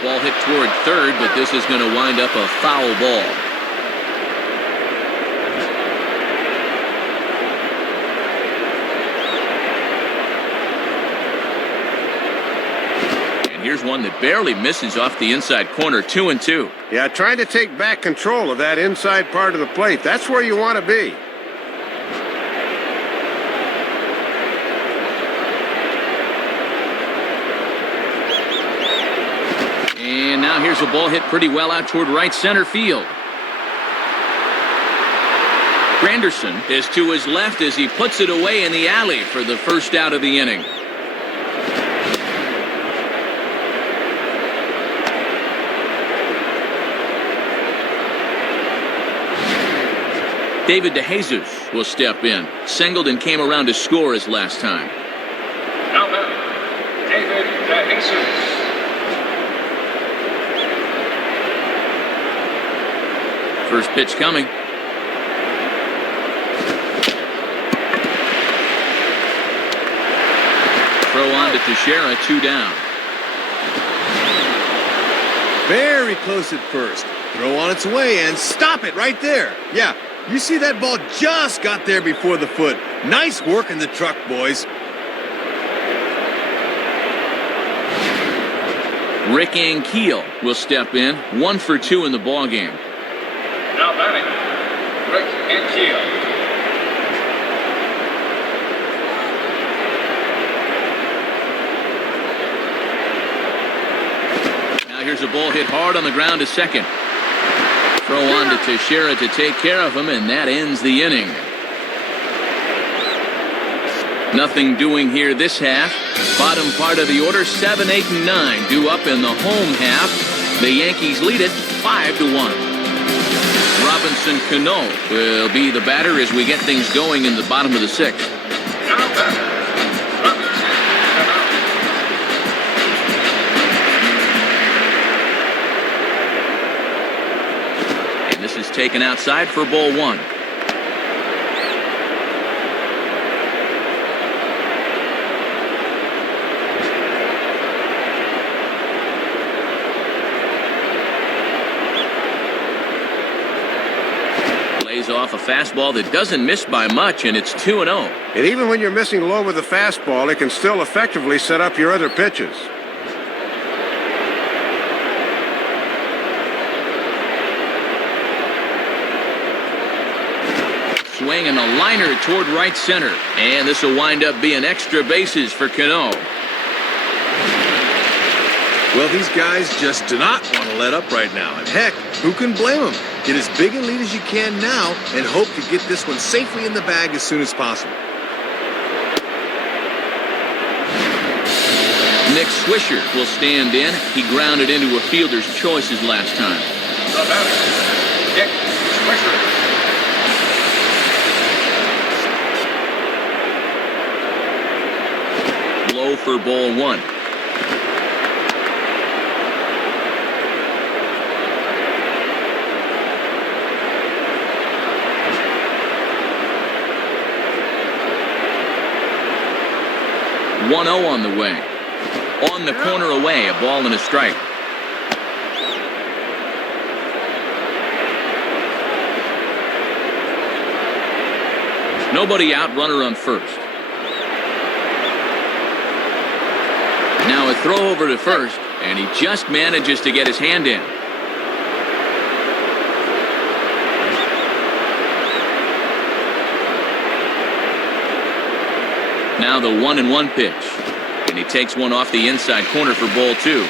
Ball hit toward third, but this is going to wind up a foul ball. And here's one that barely misses off the inside corner, 2-2. Yeah, trying to take back control of that inside part of the plate. That's where you want to be. And now here's a ball hit pretty well out toward right center field. Granderson is to his left as he puts it away in the alley for the first out of the inning. David DeJesus will step in. Singleton came around to score his last time. Now batting, David DeJesus. First pitch coming. Throw on to Teixeira, 2 down. Very close at first. Throw on its way and stop it right there. Yeah, you see that ball just got there before the foot. Nice work in the truck, boys. Rick Ankiel will step in, 1 for 2 in the ballgame. Now batting, Rick Ankiel. Now here's a ball hit hard on the ground to second. Throw on to Teixeira to take care of him, and that ends the inning. Nothing doing here this half. Bottom part of the order, 7, 8, and 9 due up in the home half. The Yankees lead it 5-1. Robinson Cano will be the batter as we get things going in the bottom of the sixth. Now batter, Robinson Cano. And this is taken outside for ball one. Off a fastball that doesn't miss by much, and it's 2-0. And even when you're missing low with a fastball, it can still effectively set up your other pitches. Swing and a liner toward right center, and this will wind up being extra bases for Cano. Well, these guys just do not want to let up right now. And heck, who can blame them? Get as big a lead as you can now and hope to get this one safely in the bag as soon as possible. Nick Swisher will stand in. He grounded into a fielder's choice his last time. The batter, Nick Swisher. Low for ball one. One 0 on the way. On the corner away, a ball and a strike. Nobody out, runner on first. Now a throw over to first, and he just manages to get his hand in. Now the 1-1 pitch. And he takes one off the inside corner for ball two.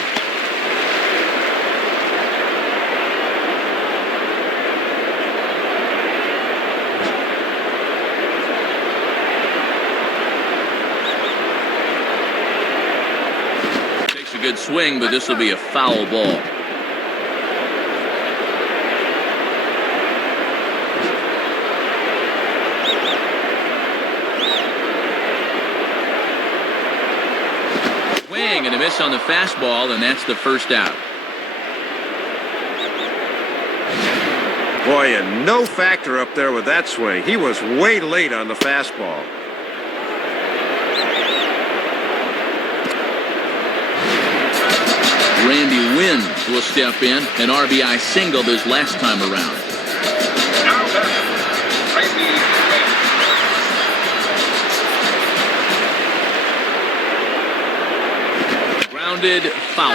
Takes a good swing, but this will be a foul ball. And a miss on the fastball, and that's the first out. Boy, a no factor up there with that swing. He was way late on the fastball. Randy Wynns will step in. An RBI single this last time around. Now batter, Randy Wynns. Foul.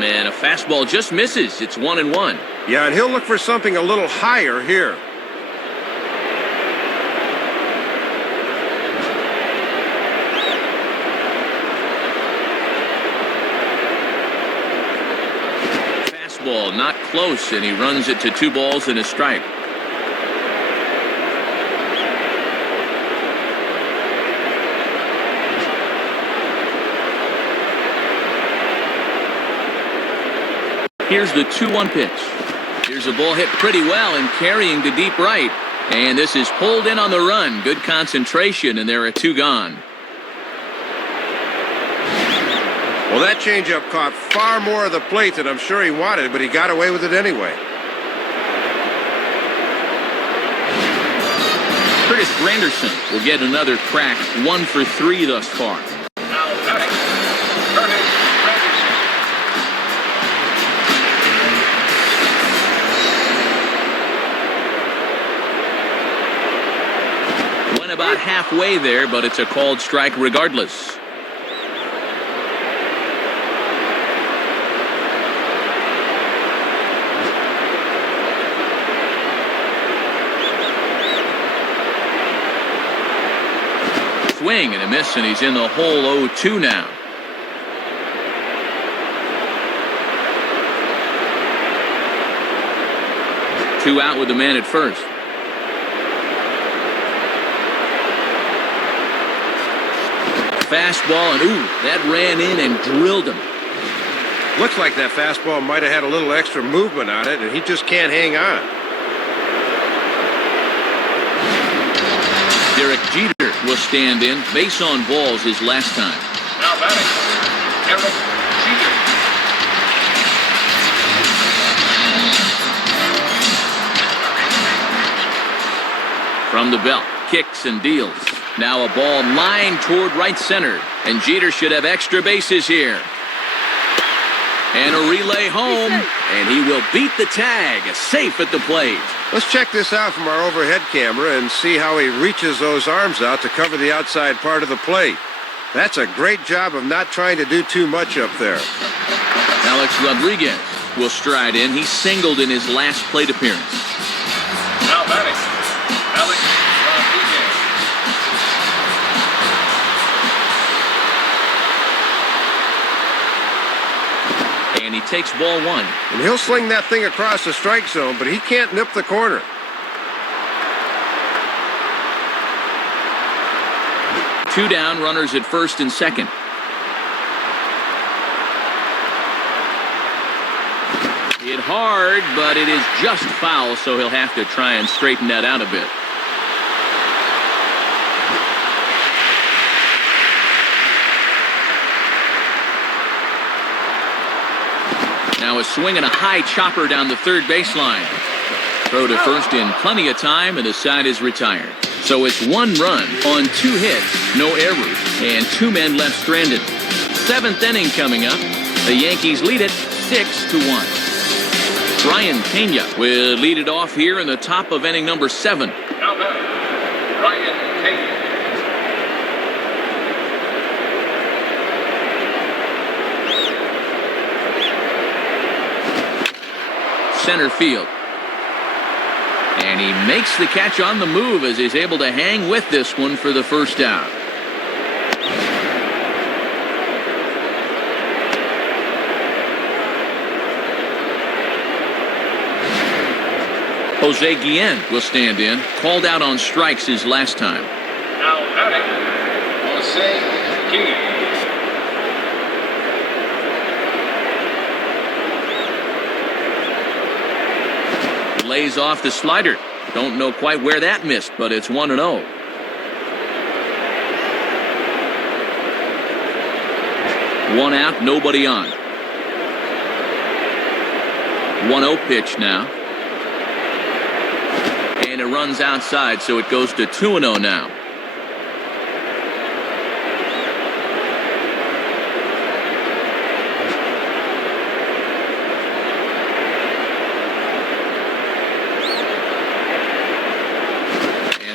Man, a fastball just misses. It's 1-1. Yeah, and he'll look for something a little higher here. Ball not close, and he runs it to 2 balls and a strike. Here's the 2-1 pitch. Here's a ball hit pretty well and carrying to deep right, and this is pulled in on the run. Good concentration, and there are 2 gone. Well, that changeup caught far more of the plate than I'm sure he wanted, but he got away with it anyway. Curtis Granderson will get another crack, 1 for 3 thus far. Now batting, Curtis Granderson. Went about halfway there, but it's a called strike regardless. Swing and a miss, and he's in the hole 0-2 now. 2 out with the man at first. Fastball, and ooh, that ran in and drilled him. Looks like that fastball might have had a little extra movement on it, and he just can't hang on. Derek Jeter will stand in. Base on balls his last time. Now batting, Derek Jeter. From the belt, kicks and deals. Now a ball lined toward right center, and Jeter should have extra bases here. And a relay home, and he will beat the tag, safe at the plate. Let's check this out from our overhead camera and see how he reaches those arms out to cover the outside part of the plate. That's a great job of not trying to do too much up there. Alex Rodriguez will stride in. He singled in his last plate appearance. Now batting, Alex Rodriguez. And he takes ball 1. And he'll sling that thing across the strike zone, but he can't nip the corner. Two down, runners at first and second. Hit hard, but it is just foul, so he'll have to try and straighten that out a bit. Now a swing and a high chopper down the third baseline. Throw to first in plenty of time, and the side is retired. So it's 1 run on 2 hits, no errors, and 2 men left stranded. 7th inning coming up. The Yankees lead it 6-1. Brian Pena will lead it off here in the top of inning number 7. Now batting, Brian Pena. Center field. And he makes the catch on the move as he's able to hang with this one for the first out. Jose Guillen will stand in. Called out on strikes his last time. Now batting, Jose Guillen. Lays off the slider. Don't know quite where that missed, but it's 1-0. One out, nobody on. 1-0 pitch now. And it runs outside, so it goes to 2-0 now.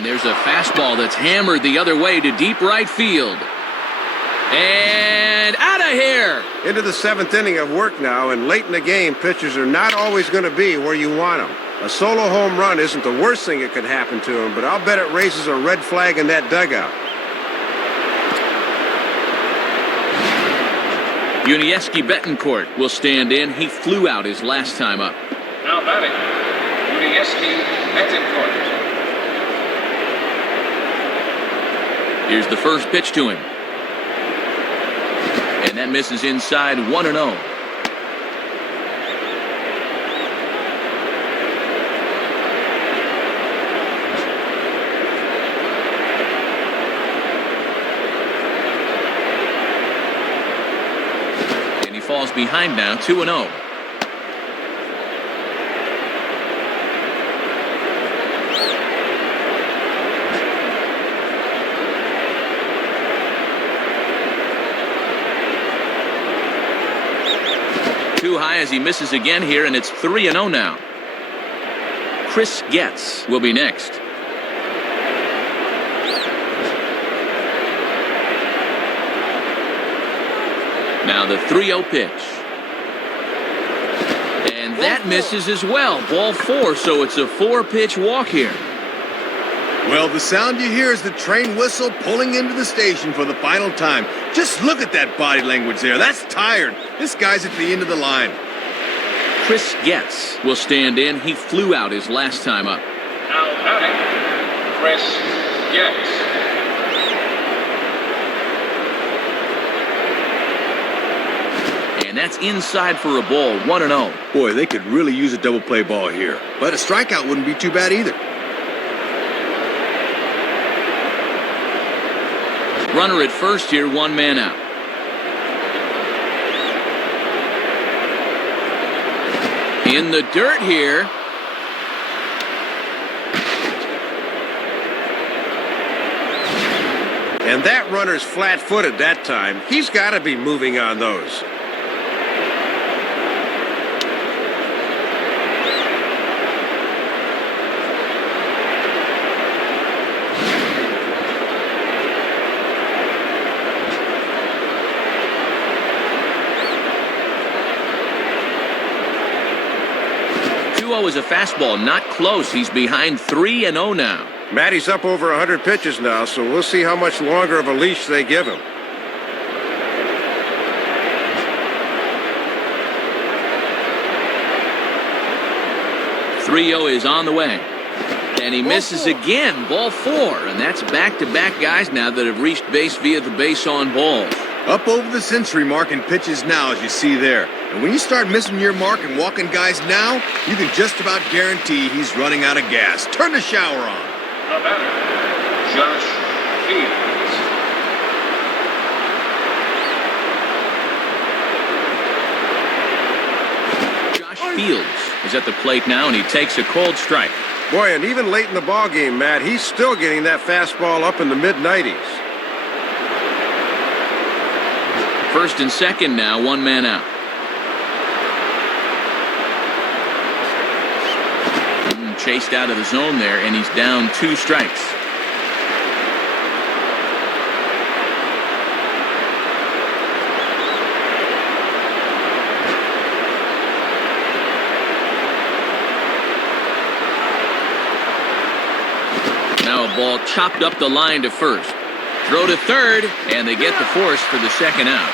There's a fastball that's hammered the other way to deep right field. And out of here. Into the 7th inning of work now, and late in the game, pitchers are not always going to be where you want them. A solo home run isn't the worst thing that could happen to him, but I'll bet it raises a red flag in that dugout. Yuniesky Betancourt will stand in. He flew out his last time up. Now batting, Yuniesky Betancourt. Here's the first pitch to him. And that misses inside, 1-0. And he falls behind now, 2-0. Too high as he misses again here, and it's 3-0 now. Chris Getz will be next. Now the 3-0 pitch. And that misses as well. Ball 4, so it's a 4-pitch walk here. Well, the sound you hear is the train whistle pulling into the station for the final time. Just look at that body language there. That's tired. This guy's at the end of the line. Chris Getz will stand in. He flew out his last time up. Now batting, Chris Getz. And that's inside for a ball, 1-0. Boy, they could really use a double play ball here. But a strikeout wouldn't be too bad either. Runner at first here, one man out. In the dirt here. And that runner's flat-footed that time. He's got to be moving on those. Is a fastball, not close. He's behind 3-0 now. Matty's up over 100 pitches now, so we'll see how much longer of a leash they give him. .30 is on the way. And he misses again, ball 4. And that's back-to-back guys now that have reached base via the base on balls. Up over the century mark in pitches now, as you see there. And when you start missing your mark and walking guys now, you can just about guarantee he's running out of gas. Turn the shower on. The batter, Josh Fields. Josh Fields is at the plate now, and he takes a cold strike. Boy, and even late in the ballgame, Matt, he's still getting that fastball up in the mid-90s. First and second now, one man out. Chased out of the zone there, and he's down 2 strikes. Now a ball chopped up the line to first. Throw to third, and they get the force for the second out.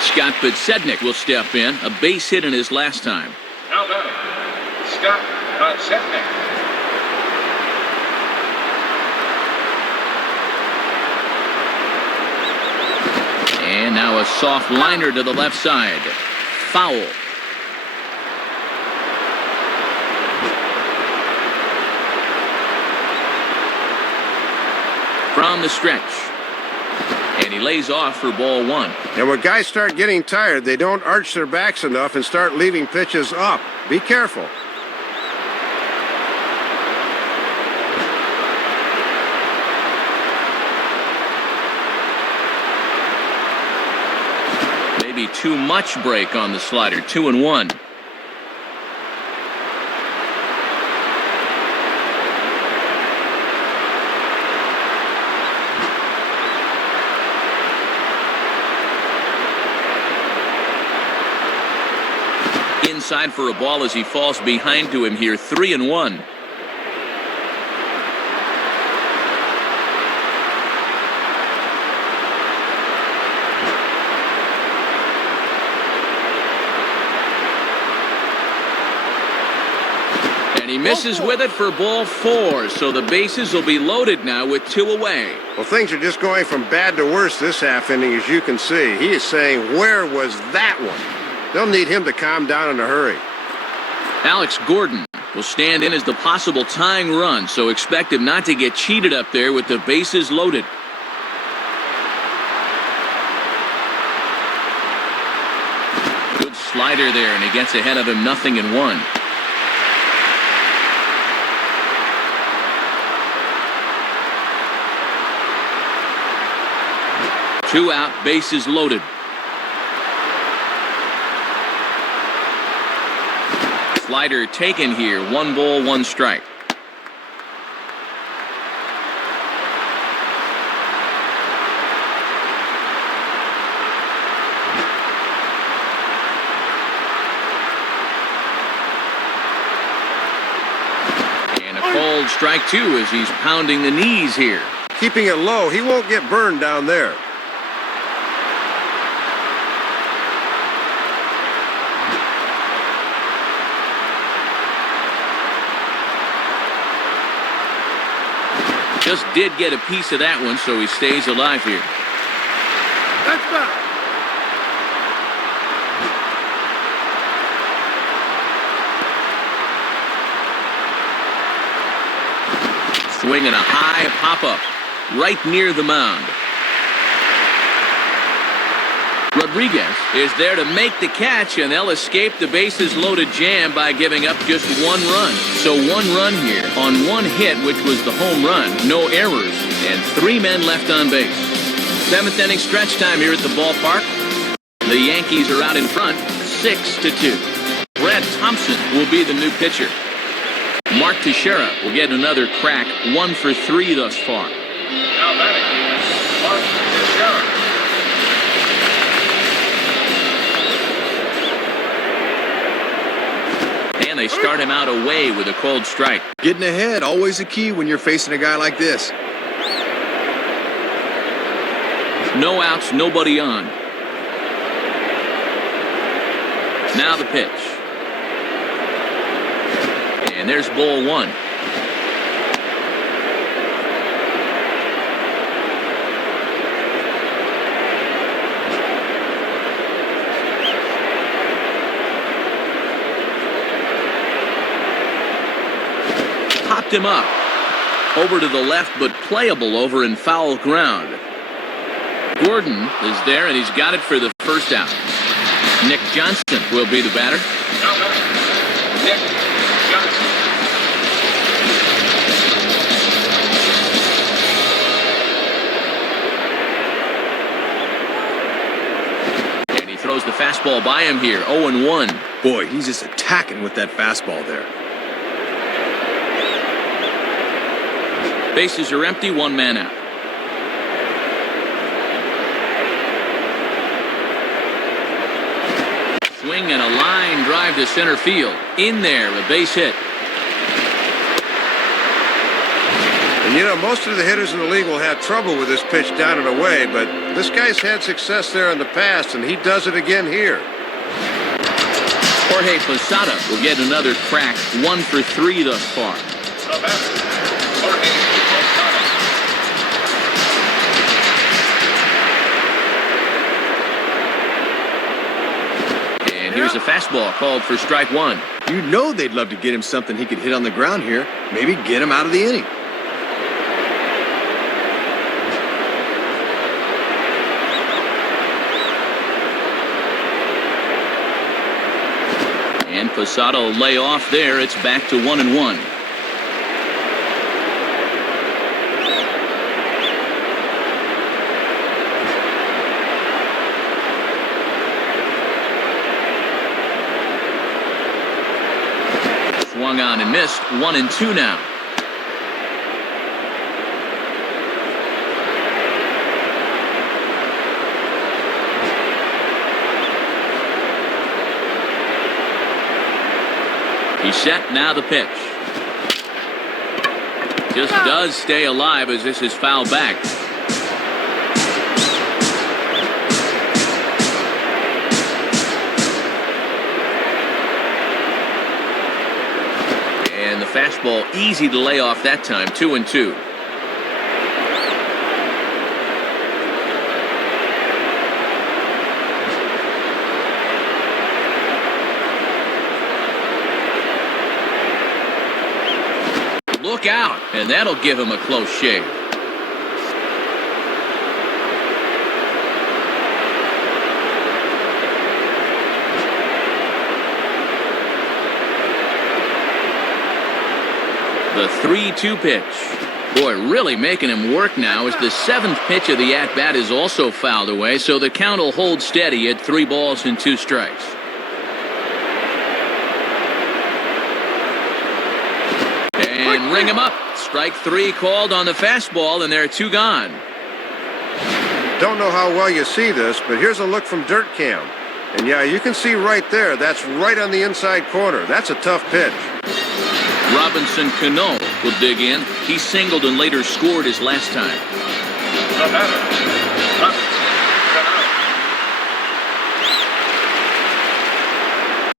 Scott Podsednik will step in, a base hit in his last time. Now batting, Scott Podsednik. And now a soft liner to the left side. Foul. From the stretch. And he lays off for ball 1. And when guys start getting tired, they don't arch their backs enough and start leaving pitches up. Be careful. Maybe too much break on the slider. 2-1. Inside for a ball as he falls behind to him here. 3-1. And he misses with it for ball 4. So the bases will be loaded now with 2 away. Well, things are just going from bad to worse this half inning, as you can see. He is saying, where was that one? They'll need him to calm down in a hurry. Alex Gordon will stand in as the possible tying run, so expect him not to get cheated up there with the bases loaded. Good slider there, and he gets ahead of him, 0-1. Two out, bases loaded. Slider taken here. 1 ball, 1 strike. And a cold strike, too, as he's pounding the knees here. Keeping it low, he won't get burned down there. Just did get a piece of that one, so he stays alive here. That's better. Swinging a high pop-up right near the mound. Rodriguez is there to make the catch, and they'll escape the bases-loaded jam by giving up just one run. So one run here on one hit, which was the home run. No errors, and 3 men left on base. 7th inning stretch time here at the ballpark. The Yankees are out in front, 6-2. Brad Thompson will be the new pitcher. Mark Teixeira will get another crack, 1 for 3 thus far. Now batting, Mark Teixeira. And they start him out away with a cold strike. Getting ahead, always a key when you're facing a guy like this. No outs, nobody on. Now the pitch. And there's ball 1. Popped him up. Over to the left, but playable over in foul ground. Gordon is there, and he's got it for the first out. Nick Johnson will be the batter. Now batting, Nick Johnson. And he throws the fastball by him here, 0-1. Boy, he's just attacking with that fastball there. Bases are empty, 1 man out. Swing and a line drive to center field. In there, a base hit. And you know, most of the hitters in the league will have trouble with this pitch down and away, but this guy's had success there in the past, and he does it again here. Jorge Posada will get another crack, 1 for 3 thus far. The batter, Jorge Posada. Here's a fastball called for strike 1. You know they'd love to get him something he could hit on the ground here. Maybe get him out of the inning. And Posada will lay off there. It's back to 1-1. Swung on and missed. 1-2 now. He's set. Now the pitch. Just does stay alive as this is fouled back. And the fastball easy to lay off that time. 2-2. Look out, and that'll give him a close shave. The 3-2 pitch. Boy, really making him work now as the 7th pitch of the at-bat is also fouled away, so the count will hold steady at 3 balls and 2 strikes. And ring him up. Strike 3 called on the fastball, and there are 2 gone. Don't know how well you see this, but here's a look from Dirt Cam. And yeah, you can see right there, that's right on the inside corner. That's a tough pitch. Robinson Cano will dig in. He singled and later scored his last time. The batter, Robinson Cano.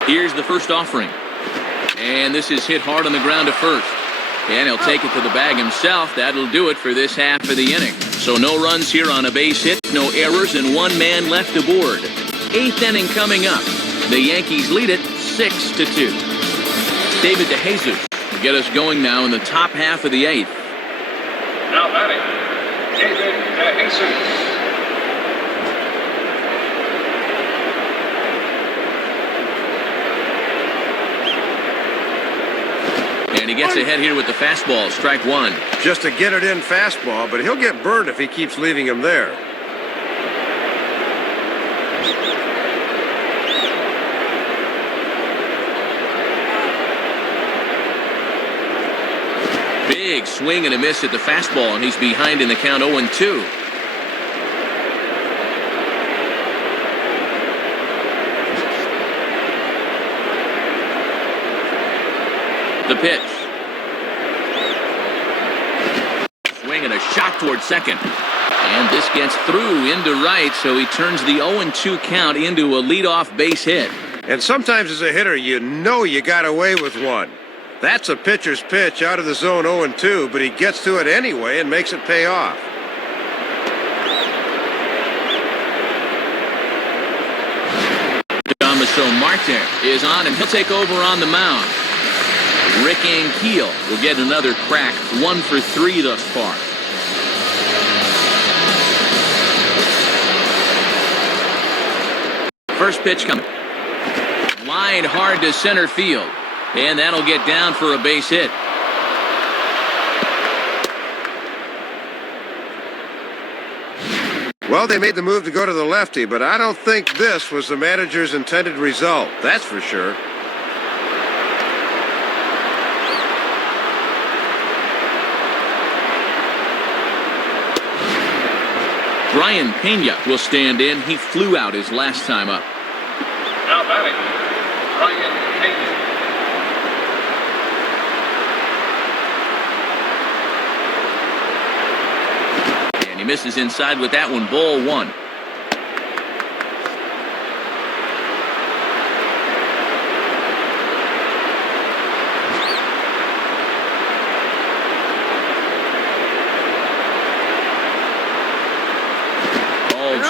Here's the first offering. And this is hit hard on the ground to first. And he'll take it to the bag himself. That'll do it for this half of the inning. So no runs here on a base hit, no errors, and one man left aboard. Eighth inning coming up. The Yankees lead it 6-2. David DeJesus will get us going now in the top half of the eighth. Now batting, David DeJesus. And he gets ahead here with the fastball, strike one. Just a get-it-in fastball, but he'll get burned if he keeps leaving him there. Big swing and a miss at the fastball, and he's behind in the count 0-2. The pitch. Swing and a shot toward second. And this gets through into right, so he turns the 0-2 count into a leadoff base hit. And sometimes as a hitter, you know you got away with one. That's a pitcher's pitch out of the zone 0-2, but he gets to it anyway and makes it pay off. Damaso Marte is on, and he'll take over on the mound. Rick Ankiel will get another crack, 1 for 3 thus far. First pitch coming. Line hard to center field. And that'll get down for a base hit. Well, they made the move to go to the lefty, but I don't think this was the manager's intended result. That's for sure. Brian Pena will stand in. He flew out his last time up. Now batting, Brian Pena. And he misses inside with that one, ball one.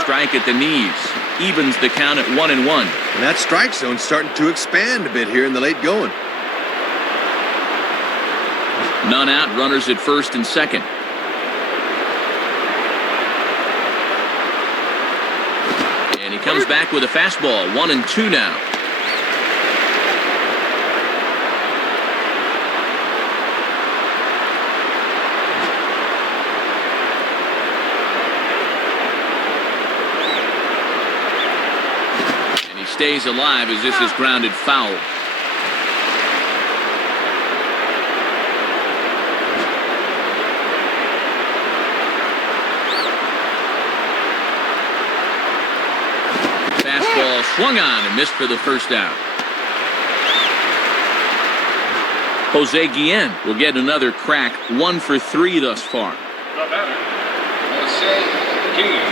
Strike at the knees. Evens the count at 1-1. And that strike zone's starting to expand a bit here in the late going. None out, runners at first and second. And he comes back with a fastball, 1-2 now. Stays alive as this is grounded foul. Fastball swung on and missed for the first out. Jose Guillen will get another crack, 1 for 3 thus far. The batter, Jose Guillen.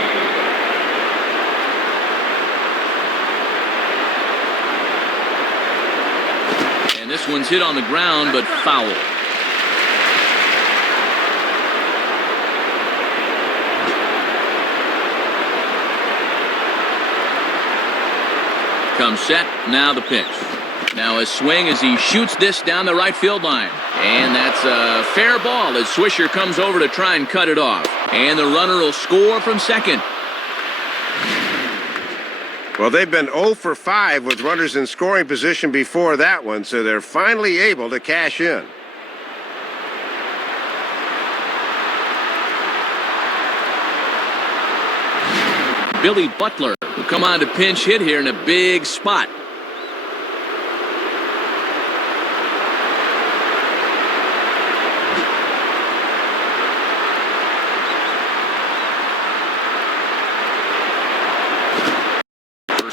And this one's hit on the ground, but foul. Comes set, now the pitch. Now a swing as he shoots this down the right field line. And that's a fair ball as Swisher comes over to try and cut it off. And the runner will score from second. Well, they've been 0 for 5 with runners in scoring position before that one, so they're finally able to cash in. Billy Butler will come on to pinch hit here in a big spot.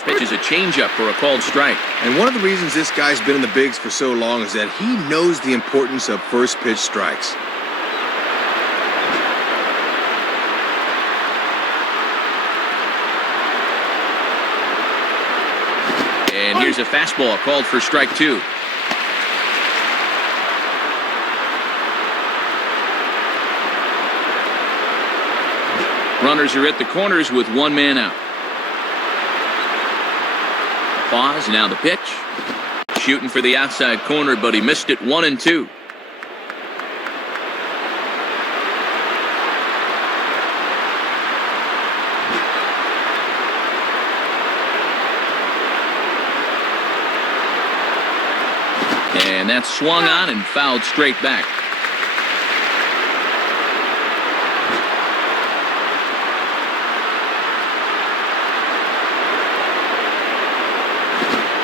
Pitch is a changeup for a called strike. And one of the reasons this guy's been in the bigs for so long is that he knows the importance of first pitch strikes. And here's a fastball called for strike 2. Runners are at the corners with one man out. Pause, now the pitch. Shooting for the outside corner, but he missed it 1-2. And that's swung on and fouled straight back.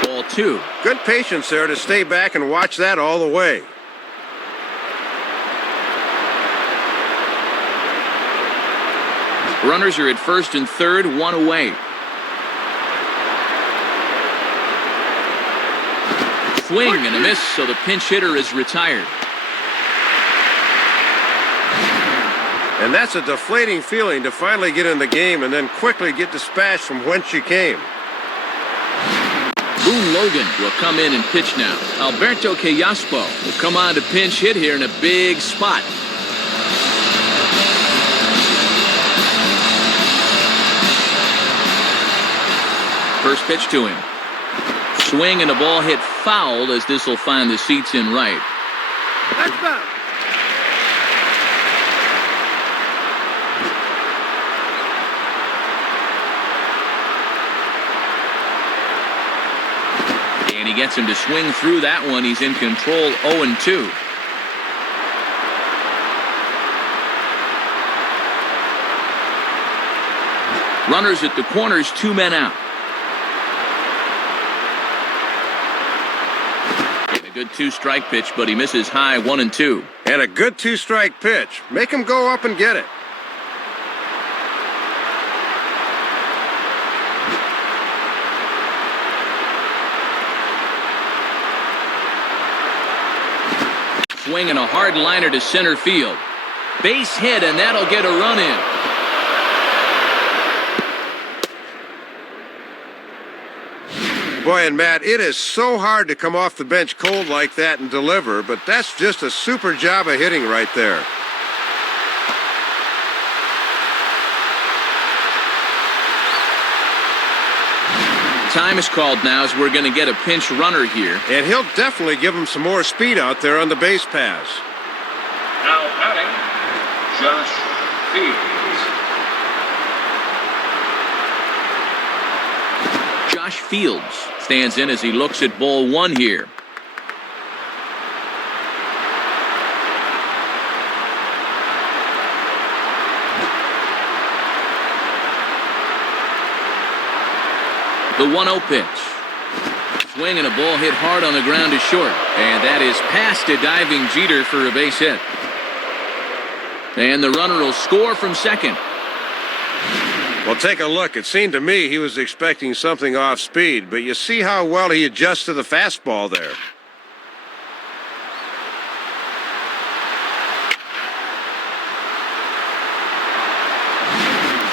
Ball 2. Good patience there to stay back and watch that all the way. Runners are at first and third, one away. Swing and a miss, so the pinch hitter is retired. And that's a deflating feeling to finally get in the game and then quickly get dispatched from whence you came. Boone Logan will come in and pitch now. Alberto Callaspo will come on to pinch hit here in a big spot. First pitch to him. Swing and a ball hit foul as this will find the seats in right. That's foul. And he gets him to swing through that one. He's in control, 0-2. Runners at the corners, two men out. Good two-strike pitch, but he misses high, 1-2. And a good two-strike pitch. Make him go up and get it. Swinging a hard liner to center field. Base hit, and that'll get a run in. Boy, and Matt, it is so hard to come off the bench cold like that and deliver, but that's just a super job of hitting right there. Time is called now as we're going to get a pinch runner here. And he'll definitely give him some more speed out there on the base pass. Now batting, Josh Fields. Josh Fields stands in as he looks at ball one here. The 1-0 pitch. Swing and a ball hit hard on the ground to short. And that is past a diving Jeter for a base hit. And the runner will score from second. Well, take a look. It seemed to me he was expecting something off speed, but you see how well he adjusts to the fastball there.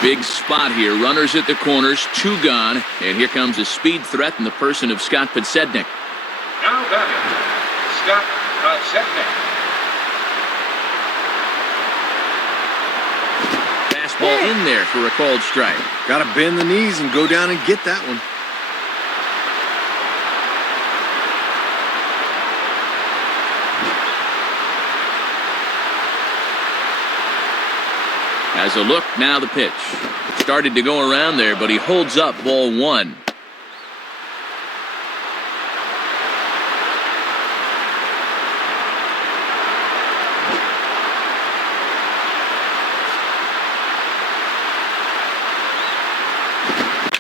Big spot here. Runners at the corners, two gone. And here comes a speed threat in the person of Scott Podsednik. Now batting, Scott Podsednik. Fastball in there for a called strike. Got to bend the knees and go down and get that one. As a look, now the pitch. Started to go around there, but he holds up ball one.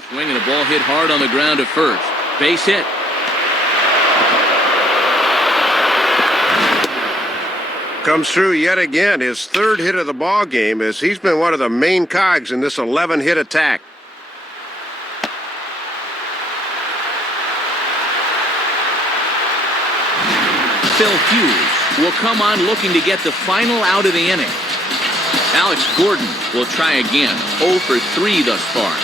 Swinging a ball hit hard on the ground to first. Base hit. Comes through yet again, his third hit of the ball game, as he's been one of the main cogs in this 11-hit attack. Phil Hughes will come on looking to get the final out of the inning. Alex Gordon will try again, 0 for 3 thus far.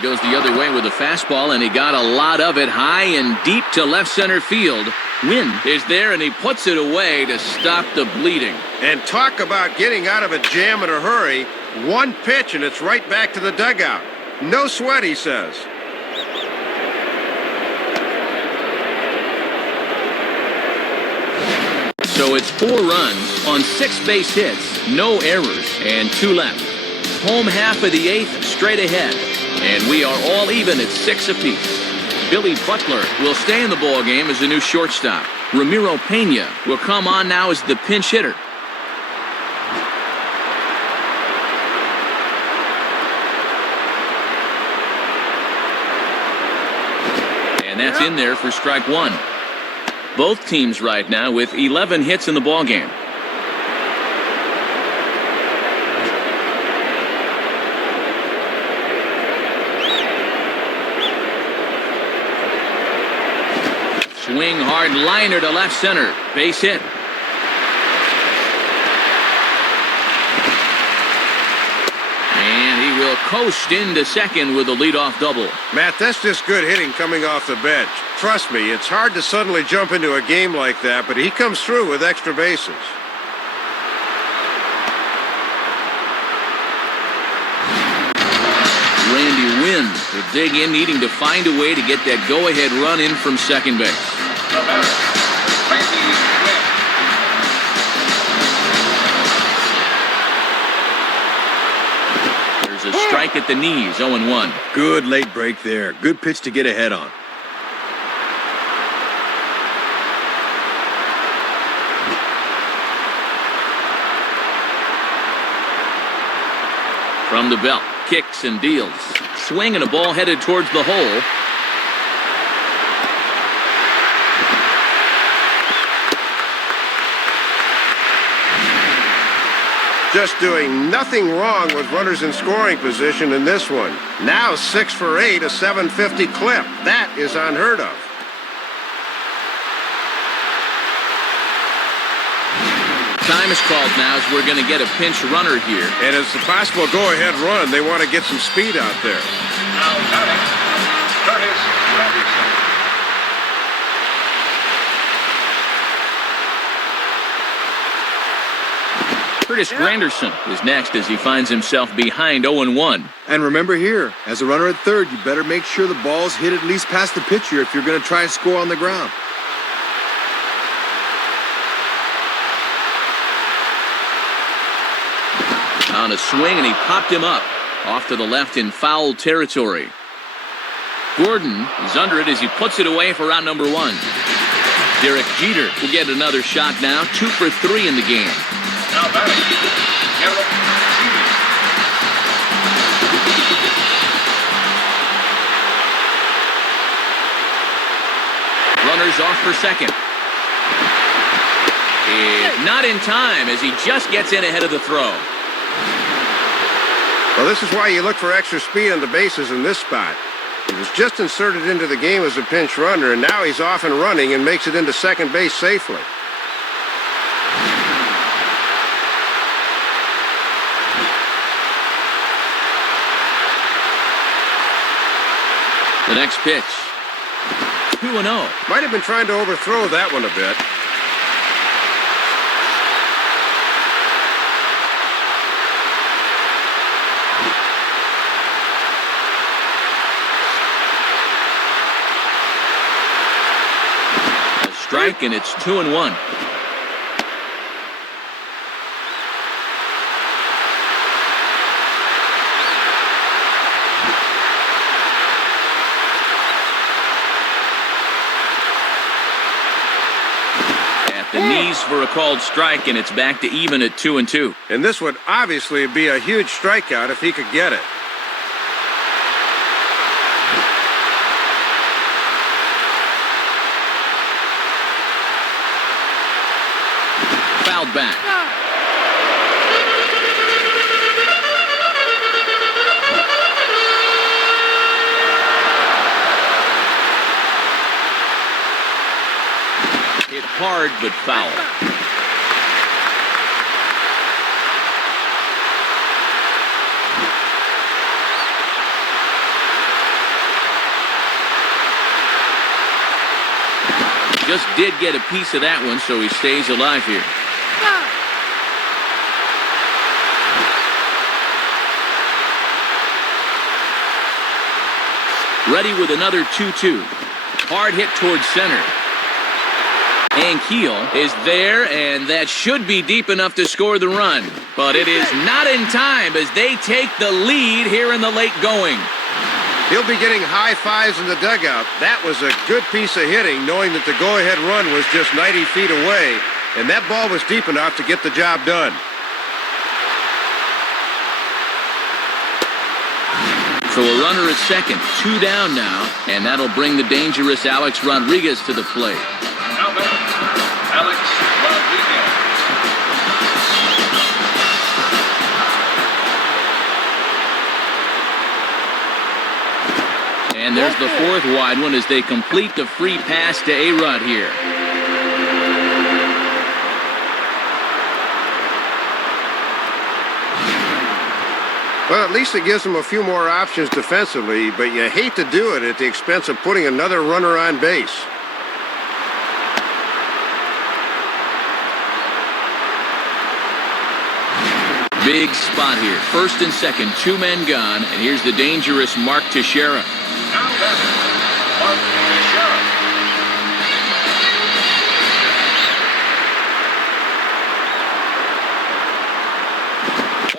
Goes the other way with a fastball, and he got a lot of it high and deep to left center field. Wynn is there, and he puts it away to stop the bleeding. And talk about getting out of a jam in a hurry. One pitch, and it's right back to the dugout. No sweat, he says. So it's 4 runs on 6 base hits, no errors, and 2 left. Home half of the 8th, straight ahead. And we are all even at 6 apiece. Billy Butler will stay in the ballgame as the new shortstop. Ramiro Pena will come on now as the pinch hitter. And that's in there for strike 1. Both teams right now with 11 hits in the ballgame. Swing hard liner to left center. Base hit. And he will coast into second with a leadoff double. Matt, that's just good hitting coming off the bench. Trust me, it's hard to suddenly jump into a game like that, but he comes through with extra bases. Randy Wynn to dig in, needing to find a way to get that go-ahead run in from second base. The batter, Randy Wynn. There's a strike at the knees, 0-1. Good late break there. Good pitch to get ahead on. From the belt, kicks and deals. Swing and a ball headed towards the hole. Just doing nothing wrong with runners in scoring position in this one. Now 6 for 8, a 750 clip. That is unheard of. Time is called now as we're going to get a pinch runner here. And it's a possible go-ahead run. They want to get some speed out there. Now batting, Curtis Granderson. Curtis Granderson is next as he finds himself behind 0-1. And remember here, as a runner at third, you better make sure the ball's hit at least past the pitcher if you're going to try and score on the ground. On a swing, and he popped him up. Off to the left in foul territory. Gordon is under it as he puts it away for round number 1. Derek Jeter will get another shot now, 2 for 3 in the game. Now batting, Derek Jeter. Runners off for second. Not in time as he just gets in ahead of the throw. Well, this is why you look for extra speed on the bases in this spot. He was just inserted into the game as a pinch runner, and now he's off and running and makes it into second base safely. The next pitch. 2-0. Might have been trying to overthrow that one a bit. Strike, and it's 2-1. At the knees for a called strike, and it's back to even at 2-2. And this would obviously be a huge strikeout if he could get it. Fouled back. Hit hard but foul. just did get a piece of that one, so he stays alive here. Ready with another 2-2. Hard hit towards center. And Keel is there, and that should be deep enough to score the run. But it is not in time as they take the lead here in the late going. He'll be getting high fives in the dugout. That was a good piece of hitting, knowing that the go-ahead run was just 90 feet away, and that ball was deep enough to get the job done. So a runner at second, 2 down now, and that'll bring the dangerous Alex Rodriguez to the plate. Now back, Alex Rodriguez. And there's the 4th wide one as they complete the free pass to A-Rod here. Well, at least it gives them a few more options defensively, but you hate to do it at the expense of putting another runner on base. Big spot here. First and second, 2 men gone, and here's the dangerous Mark Teixeira. Now back, Mark Teixeira.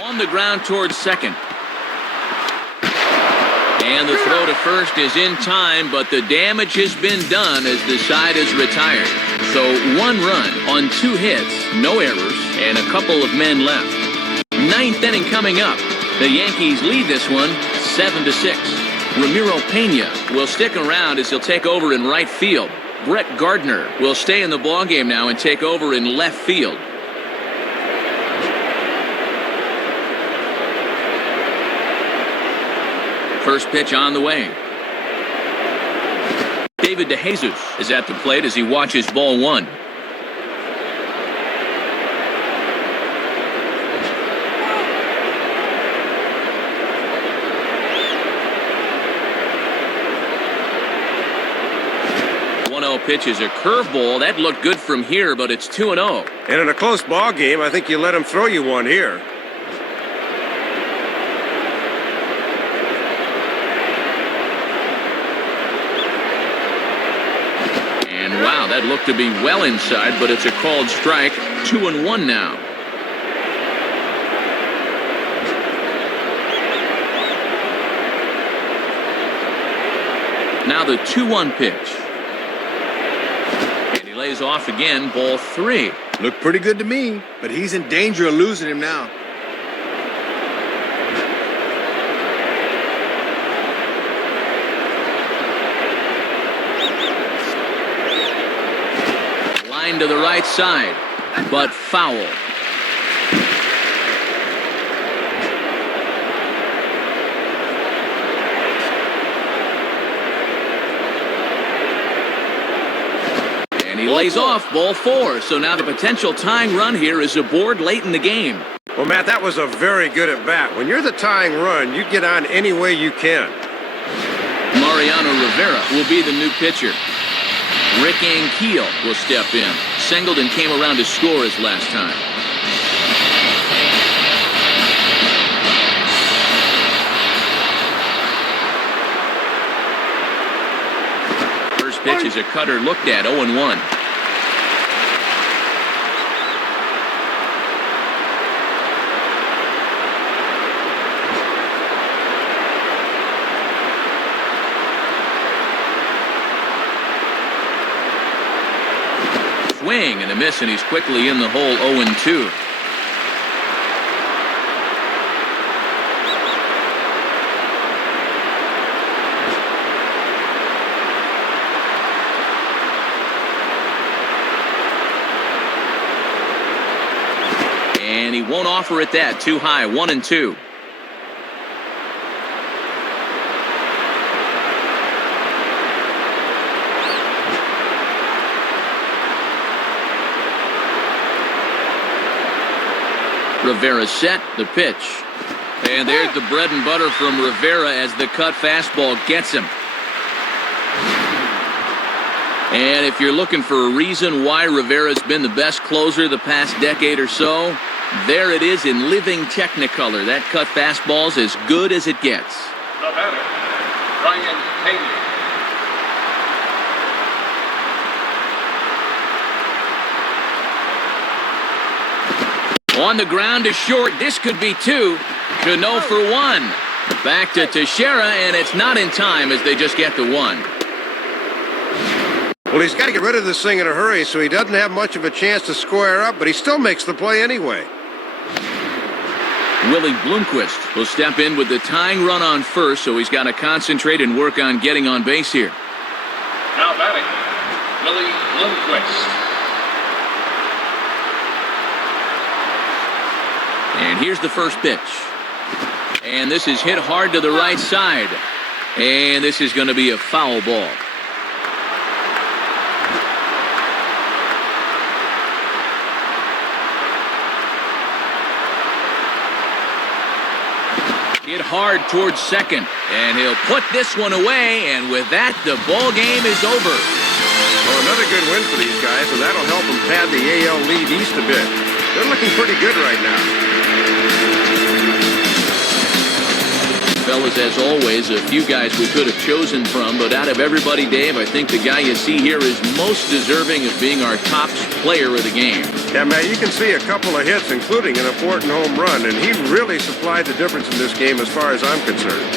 On the ground towards second. And the throw to first is in time, but the damage has been done as the side is retired. So 1 run on 2 hits, no errors, and a couple of men left. 9th inning coming up. The Yankees lead this one 7-6. Ramiro Pena will stick around as he'll take over in right field. Brett Gardner will stay in the ballgame now and take over in left field. First pitch on the way. David DeJesus is at the plate as he watches ball 1. Pitch is a curveball. That looked good from here, but it's 2-0. And in a close ball game, I think you let him throw you one here. And wow, that looked to be well inside, but it's a called strike. 2-1 now. Now the 2-1 pitch. Lays off again, ball 3. Looked pretty good to me, but he's in danger of losing him now. Line to the right side, but foul. He lays off ball 4, so now the potential tying run here is aboard late in the game. Well, Matt, that was a very good at-bat. When you're the tying run, you get on any way you can. Mariano Rivera will be the new pitcher. Rick Ankiel will step in. Singleton came around to score his last time. Pitch is a cutter looked at, 0-1. Swing and a miss, and he's quickly in the hole, 0-2. And he won't offer it that. Too high. 1-2. Rivera set the pitch. And there's the bread and butter from Rivera as the cut fastball gets him. And if you're looking for a reason why Rivera's been the best closer the past decade or so, there it is in living technicolor. That cut fastball's as good as it gets. The batter, Ryan Taylor. On the ground to short. This could be two. Cano for one. Back to Teixeira, and it's not in time as they just get the one. Well, he's got to get rid of this thing in a hurry, so he doesn't have much of a chance to square up, but he still makes the play anyway. Willie Bloomquist will step in with the tying run on first, so he's got to concentrate and work on getting on base here. Now batting, Willie Bloomquist. And here's the first pitch. And this is hit hard to the right side. And this is going to be a foul ball. Hit hard towards second. And he'll put this one away. And with that, the ball game is over. Well, another good win for these guys, and that'll help them pad the AL lead east a bit. They're looking pretty good right now. Fellas, as always, a few guys we could have chosen from, but out of everybody, Dave, I think the guy you see here is most deserving of being our top player of the game. Yeah, man, you can see a couple of hits, including an important home run, and he really supplied the difference in this game as far as I'm concerned.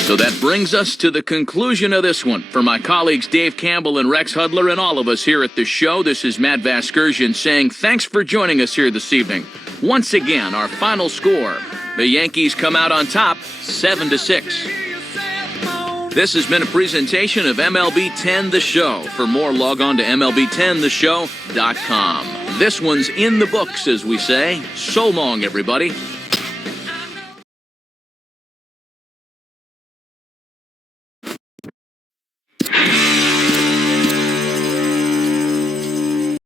So that brings us to the conclusion of this one. For my colleagues Dave Campbell and Rex Hudler and all of us here at the show, this is Matt Vasgersian saying thanks for joining us here this evening. Once again, our final score. The Yankees come out on top, 7-6. This has been a presentation of MLB 10 The Show. For more, log on to MLB10theshow.com. This one's in the books, as we say. So long, everybody.